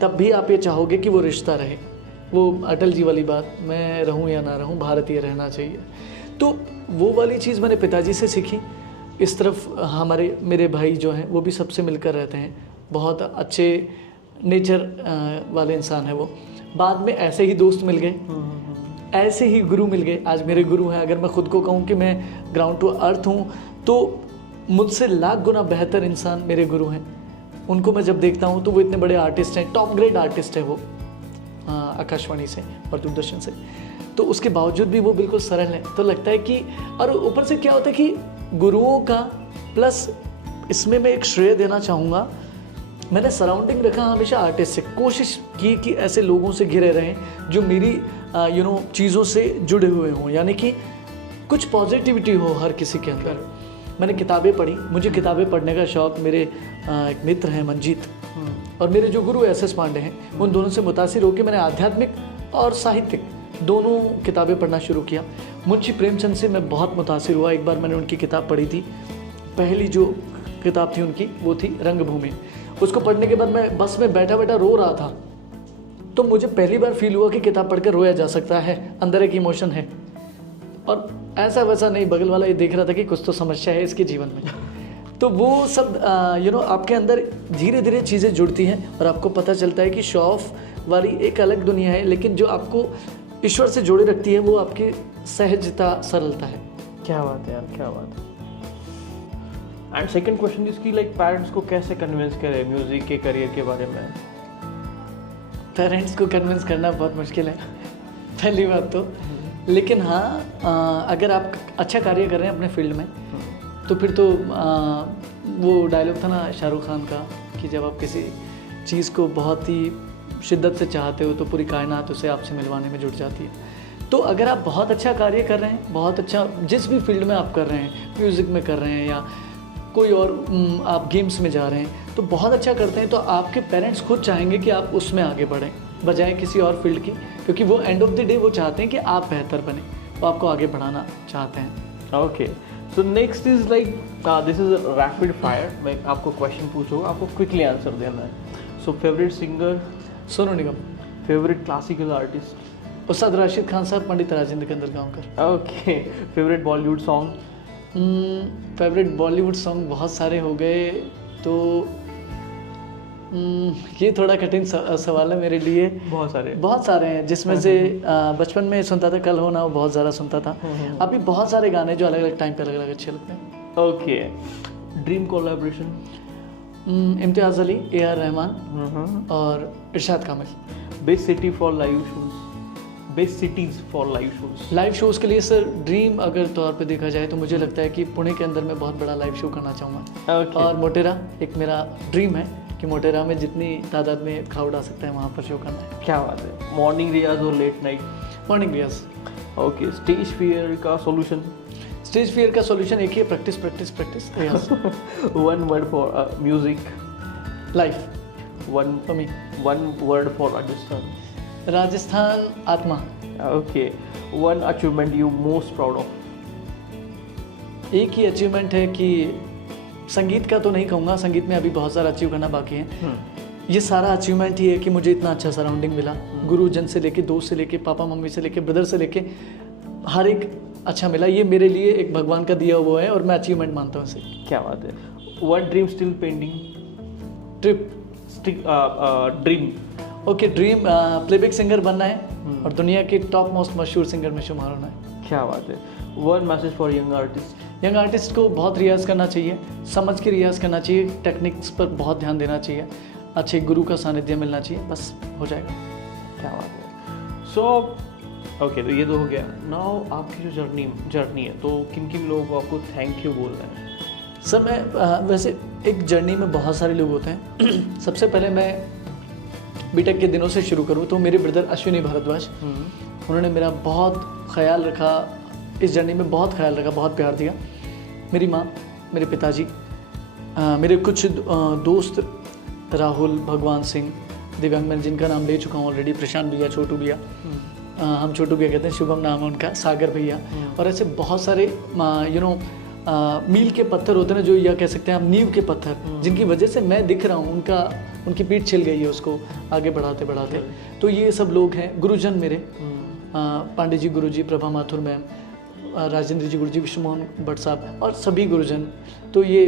तब भी आप ये चाहोगे कि वो रिश्ता रहे। वो अटल जी वाली बात, मैं रहूं या ना रहूं, भारतीय रहना चाहिए। तो वो वाली चीज़ मैंने पिताजी से सीखी। इस तरफ मेरे भाई जो हैं वो भी सबसे मिलकर रहते हैं, बहुत अच्छे नेचर वाले इंसान है वो। बाद में ऐसे ही दोस्त मिल गए, ऐसे ही गुरु मिल गए। आज मेरे गुरु हैं। अगर मैं खुद को कहूँ कि मैं ग्राउंड टू अर्थ हूँ, तो मुझसे लाख गुना बेहतर इंसान मेरे गुरु हैं। उनको मैं जब देखता हूँ तो वो इतने बड़े आर्टिस्ट हैं, टॉप ग्रेड आर्टिस्ट है वो, आकाशवाणी से और दूरदर्शन से, तो उसके बावजूद भी वो बिल्कुल सरल है। तो लगता है कि, और ऊपर से क्या होता है कि गुरुओं का प्लस, इसमें मैं एक श्रेय देना चाहूँगा, मैंने सराउंडिंग रखा हमेशा आर्टिस्ट से, कोशिश की कि ऐसे लोगों से घिरे रहें जो मेरी चीज़ों से जुड़े हुए हों, यानी कि कुछ पॉजिटिविटी हो हर किसी के अंदर। मैंने किताबें पढ़ी, मुझे किताबें पढ़ने का शौक़, मेरे एक मित्र हैं मंजीत, और मेरे जो गुरु SS पांडे हैं, उन दोनों से मुतासिर होकर मैंने आध्यात्मिक और साहित्यिक दोनों किताबें पढ़ना शुरू किया। मुंशी प्रेमचंद से मैं बहुत मुतासिर हुआ। एक बार मैंने उनकी किताब पढ़ी थी, पहली जो किताब थी उनकी वो थी रंगभूमि। उसको पढ़ने के बाद मैं बस में बैठा बैठा रो रहा था, तो मुझे पहली बार फील हुआ कि किताब पढ़कर रोया जा सकता है, अंदर एक इमोशन है। और ऐसा वैसा नहीं, बगल वाला ये देख रहा था कि कुछ तो समस्या है इसके जीवन में। तो वो सब आपके अंदर धीरे धीरे चीज़ें जुड़ती हैं और आपको पता चलता है कि शो ऑफ वाली एक अलग दुनिया है, लेकिन जो आपको ईश्वर से जोड़े रखती है वो आपकी सहजता, सरलता है। क्या बात है यार, क्या बात है। एंड सेकंड क्वेश्चन इज कि लाइक पेरेंट्स को कैसे कन्विंस करें म्यूजिक के करियर के बारे में? पेरेंट्स को कन्विंस करना बहुत मुश्किल है पहली बात तो, लेकिन हाँ, अगर आप अच्छा कार्य कर रहे हैं अपने फील्ड में, तो फिर तो वो डायलॉग था ना शाहरुख खान का कि जब आप किसी चीज़ को बहुत ही शिद्दत से चाहते हो तो पूरी कायनात उसे आपसे मिलवाने में जुट जाती है। तो अगर आप बहुत अच्छा कार्य कर रहे हैं, बहुत अच्छा जिस भी फील्ड में आप कर रहे हैं, म्यूज़िक में कर रहे हैं या कोई और आप गेम्स में जा रहे हैं, तो बहुत अच्छा करते हैं, तो आपके पेरेंट्स खुद चाहेंगे कि आप उसमें आगे बढ़ें बजाय किसी और फील्ड की, क्योंकि वो एंड ऑफ द डे वो चाहते हैं कि आप बेहतर बने, वो आपको आगे बढ़ाना चाहते हैं। Okay, so next is like this is rapid fire. मैं आपको क्वेश्चन पूछूंगा, आपको क्विकली आंसर देना है। So favourite singer? Sonu Nigam. Favourite classical artist? Ustad Rashid Khan sahab, Pandit Rajendra Kandargaonkar. Okay, favourite Bollywood song? Favourite Bollywood song बहुत सारे हो गए, तो ये थोड़ा कठिन सवाल है मेरे लिए। बहुत सारे हैं, जिसमें से बचपन में सुनता था कल हो ना, वो बहुत ज़्यादा सुनता था। अभी बहुत सारे गाने जो अलग अलग टाइम पे अलग अलग अच्छे लगते हैं। Okay, dream collaboration? Imtiaz Ali, AR Rahman और Irshad Kamil. Best city for live shows? Best cities for live shows? Live shows के लिए सर ड्रीम अगर तौर पे देखा जाए तो मुझे लगता है कि पुणे के अंदर मैं बहुत बड़ा लाइव शो करना चाहूँगा। और मोटेरा एक मेरा ड्रीम है कि मोटेरा में जितनी तादाद में क्राउड आ सकता है वहाँ पर शो करना है। क्या बात है। मॉर्निंग रियाज और late night? Morning riyaz. Okay, stage fear का सॉल्यूशन? स्टेज फियर का सॉल्यूशन एक ही है, practice practice practice. One word for music? Life. One for me. One word for Rajasthan? Rajasthan, आत्मा। Okay, one achievement you most proud of? एक ही अचीवमेंट है कि संगीत का तो नहीं कहूँगा, संगीत में अभी बहुत सारा अचीव करना बाकी है। ये सारा अचीवमेंट ही है कि मुझे इतना अच्छा सराउंडिंग मिला, गुरुजन से लेके, दोस्त से लेके, पापा मम्मी से लेके, ब्रदर से लेके, हर एक अच्छा मिला। ये मेरे लिए एक भगवान का दिया हुआ है और मैं अचीवमेंट मानता हूँ इसे। क्या बात है। One dream still pending? Trip. Dream? Okay, dream playback singer बनना है और दुनिया के टॉप मोस्ट मशहूर सिंगर में शुमार होना है। क्या बात है। One message for young artist? Young artist को बहुत रियाज़ करना चाहिए, समझ के रियाज़ करना चाहिए, टेक्निक्स पर बहुत ध्यान देना चाहिए, अच्छे गुरु का सानिध्य मिलना चाहिए, बस हो जाएगा। क्या बात है। सो ओके, तो ये तो हो गया। नाउ आपकी जो जर्नी है, तो किन किन लोगों को आपको थैंक यू बोलना है? सर मैं वैसे एक जर्नी में बहुत सारे लोग होते हैं। सबसे पहले मैं बीटेक के दिनों से शुरू करूँ तो मेरे ब्रदर अश्विनी भारद्वाज, उन्होंने मेरा बहुत ख्याल रखा, इस जर्नी में बहुत ख्याल रखा, बहुत प्यार दिया। मेरी माँ, मेरे पिताजी, मेरे कुछ दोस्त, राहुल, भगवान सिंह, दिव्यांग, मैं जिनका नाम ले चुका हूँ ऑलरेडी, प्रशांत भैया, छोटू भैया, हम छोटू भैया कहते हैं, शुभम नाम है उनका, सागर भैया, और ऐसे बहुत सारे मील के पत्थर होते हैं जो, या कह सकते हैं आप नींव के पत्थर, जिनकी वजह से मैं दिख रहा हूँ, उनकी पीठ छिल गई है उसको आगे बढ़ाते बढ़ाते। तो ये सब लोग हैं गुरुजन मेरे, पांडे जी गुरुजी, प्रभा माथुर मैम, राजेंद्र जी गुरुजी, विष्णु मोहन भट्ट साहब और सभी गुरुजन। तो ये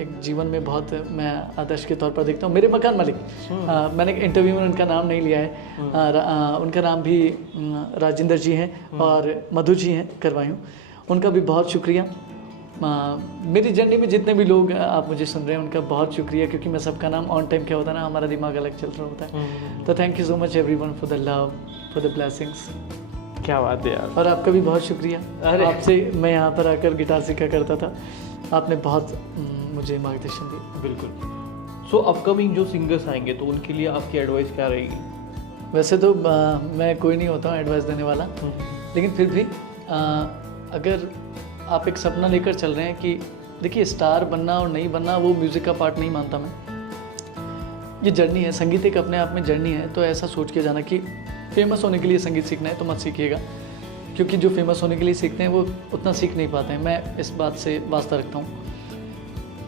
एक जीवन में बहुत मैं आदर्श के तौर पर देखता हूँ। मेरे मकान मालिक, मैंने इंटरव्यू में उनका नाम नहीं लिया है, उनका नाम भी राजेंद्र जी हैं और मधु जी हैं करवायूं, उनका भी बहुत शुक्रिया। मेरी जर्नी में जितने भी लोग आप मुझे सुन रहे हैं उनका बहुत शुक्रिया, क्योंकि मैं सबका नाम ऑन टाइम क्या होता है ना, हमारा दिमाग अलग चल रहा होता है। तो thank you so much everyone for the love, for the blessings. क्या बात है यार। और आपका भी बहुत शुक्रिया। अरे आपसे मैं यहाँ पर आकर गिटार सीखा करता था, आपने बहुत मुझे मार्गदर्शन दिया। बिल्कुल। सो अपकमिंग जो सिंगर्स आएंगे तो उनके लिए आपकी एडवाइस क्या रहेगी? वैसे तो मैं कोई नहीं होता हूँ एडवाइस देने वाला, लेकिन फिर भी अगर आप एक सपना लेकर चल रहे हैं कि देखिए स्टार बनना और नहीं बनना वो म्यूज़िक का पार्ट नहीं मानता मैं, ये जर्नी है, संगीत एक अपने आप में जर्नी है। तो ऐसा सोच के जाना कि फेमस होने के लिए संगीत सीखना है तो मत सीखिएगा, क्योंकि जो फेमस होने के लिए सीखते हैं वो उतना सीख नहीं पाते हैं। मैं इस बात से वास्ता रखता हूँ।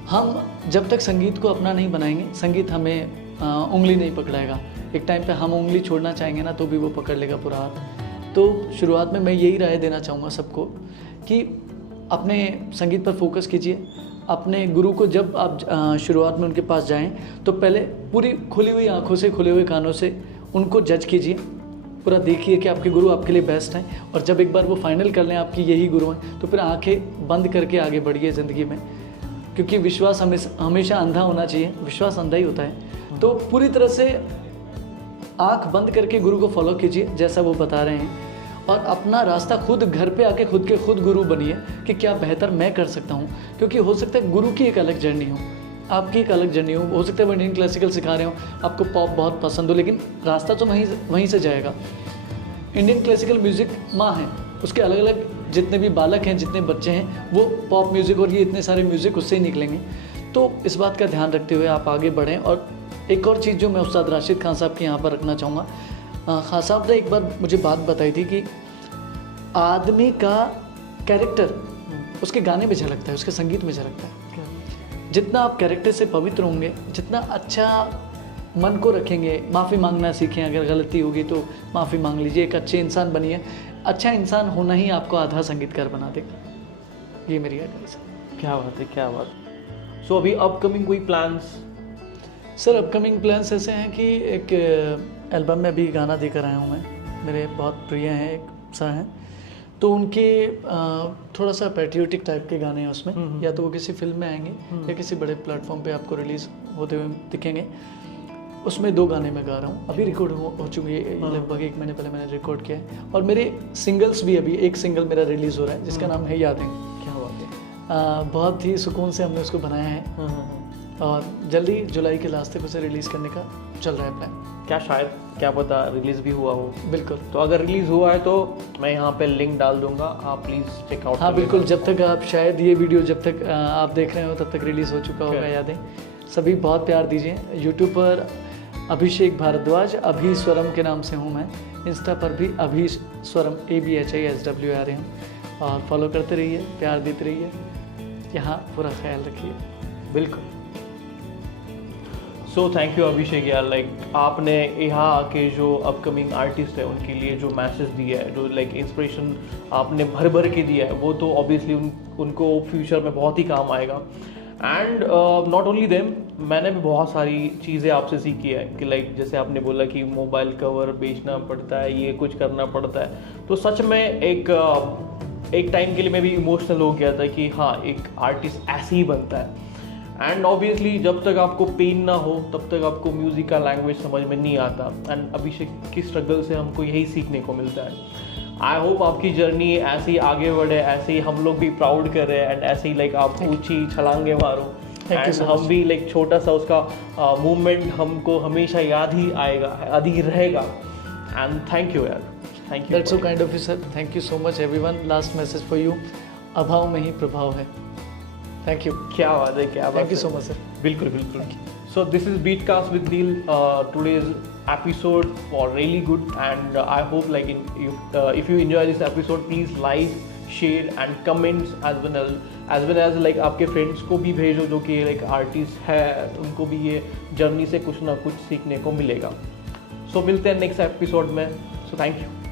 हम जब तक संगीत को अपना नहीं बनाएंगे, संगीत हमें उंगली नहीं पकड़ाएगा। एक टाइम पे हम उंगली छोड़ना चाहेंगे ना तो भी वो पकड़ लेगा पूरा हाथ। तो शुरुआत में मैं यही राय देना चाहूँगा सबको कि अपने संगीत पर फोकस कीजिए। अपने गुरु को जब आप शुरुआत में उनके पास जाएं तो पहले पूरी खुली हुई आंखों से, खुले हुए कानों से उनको जज कीजिए, पूरा देखिए कि आपके गुरु आपके लिए बेस्ट हैं। और जब एक बार वो फाइनल कर लें आपकी यही गुरु हैं तो फिर आंखें बंद करके आगे बढ़िए ज़िंदगी में, क्योंकि विश्वास हमेशा अंधा होना चाहिए, विश्वास अंधा ही होता है। तो पूरी तरह से आंख बंद करके गुरु को फॉलो कीजिए जैसा वो बता रहे हैं, और अपना रास्ता खुद घर पे आके खुद के खुद गुरु बनिए कि क्या बेहतर मैं कर सकता हूँ। क्योंकि हो सकता है गुरु की एक अलग जर्नी हो, आपकी एक अलग जर्नी हो सकता है वो इंडियन क्लासिकल सिखा रहे हो, आपको पॉप बहुत पसंद हो, लेकिन रास्ता तो वहीं से जाएगा। इंडियन क्लासिकल म्यूज़िक माँ है, उसके अलग अलग जितने भी बालक हैं, जितने बच्चे हैं, वो पॉप म्यूज़िक और ये इतने सारे म्यूज़िक उससे ही निकलेंगे। तो इस बात का ध्यान रखते हुए आप आगे बढ़ें। और एक और चीज़ जो मैं उस्ताद राशिद खान साहब के यहाँ पर रखना चाहूँगा, खान साहब ने एक बार मुझे बात बताई थी कि आदमी का कैरेक्टर उसके गाने में झलकता है, उसके संगीत में झलकता है। जितना आप कैरेक्टर से पवित्र होंगे, जितना अच्छा मन को रखेंगे, माफ़ी मांगना सीखें, अगर गलती होगी तो माफ़ी मांग लीजिए, एक अच्छे इंसान बनिए। अच्छा इंसान होना ही आपको आधा संगीतकार बना देगा। ये मेरी एडवाइस है। क्या बात है, क्या बात। सो अभी अपकमिंग कोई प्लान्स? सर अपकमिंग प्लान्स ऐसे हैं कि एक एल्बम में अभी गाना देकर आया हूँ मैं, मेरे बहुत प्रिय हैं, एक सर हैं, तो उनके थोड़ा सा पैट्रियोटिक टाइप के गाने हैं उसमें, या तो वो किसी फिल्म में आएंगे या किसी बड़े प्लेटफॉर्म पे आपको रिलीज़ होते हुए दिखेंगे। उसमें 2 गाने मैं गा रहा हूँ, अभी रिकॉर्ड हो चुकी है, लगभग 1 महीने पहले मैंने रिकॉर्ड किया है। और मेरे सिंगल्स भी, अभी एक सिंगल मेरा रिलीज़ हो रहा है जिसका नाम है यादें। क्या बात है। बहुत ही सुकून से हमने उसको बनाया है और जल्दी जुलाई के लास्ट तक उसे रिलीज़ करने का चल रहा है प्लान। क्या शायद, क्या पता रिलीज़ भी हुआ हो। बिल्कुल। तो अगर रिलीज़ हुआ है तो मैं यहाँ पे लिंक डाल दूंगा, आप प्लीज़ चेकआउट। हाँ बिल्कुल, जब तक आप शायद ये वीडियो जब तक आप देख रहे हो तब तक रिलीज़ हो चुका होगा यादें। सभी बहुत प्यार दीजिए। यूट्यूब पर अभिषेक भारद्वाज, अभी स्वरम के नाम से हूँ मैं। इंस्टा पर भी अभी स्वरम ABHISWRM, और फॉलो करते रहिए, प्यार देते रहिए, यहाँ पूरा ख्याल रखिए। बिल्कुल। सो थैंक यू अभिषेक यार, लाइक आपने यहाँ आके जो अपकमिंग आर्टिस्ट है उनके लिए जो मैसेज दिया है, जो लाइक इंस्पिरेशन आपने भर भर के दिया है, वो तो ऑब्वियसली उनको फ्यूचर में बहुत ही काम आएगा। एंड नॉट ओनली देम, मैंने भी बहुत सारी चीज़ें आपसे सीखी है कि लाइक जैसे आपने बोला कि मोबाइल कवर बेचना पड़ता है, ये कुछ करना पड़ता है, तो सच में एक टाइम के लिए मैं भी इमोशनल हो गया था कि हाँ एक आर्टिस्ट ऐसे ही बनता है। एंड ऑब्वियसली जब तक आपको पेन ना हो तब तक आपको म्यूज़िक का लैंग्वेज समझ में नहीं आता। एंड अभिषेक की स्ट्रगल से हमको यही सीखने को मिलता है। आई होप आपकी जर्नी ऐसे ही आगे बढ़े, ऐसे ही हम लोग भी प्राउड कर रहे हैं, एंड ऐसे ही लाइक आप ऊंची छलांगे मारो, एंड हम भी लाइक छोटा सा उसका मूवमेंट हमको हमेशा याद ही आएगा, याद ही रहेगा। एंड थैंक यू यार, thank you. That's so kind of you sir, thank you so much everyone. Last message for you, अभाव में ही प्रभाव है। Thank you. क्या बात है, क्या बात है। Thank you so much sir. बिल्कुल बिल्कुल। So this is Beatcast with Neil. Today's episode was really good, and I hope like if you enjoy this episode, please like, share and comments as well as like आपके फ्रेंड्स को भी भेजो जो कि like आर्टिस्ट है, उनको भी ये जर्नी से कुछ ना कुछ सीखने को मिलेगा। So मिलते हैं नेक्स्ट एपिसोड में। So thank you.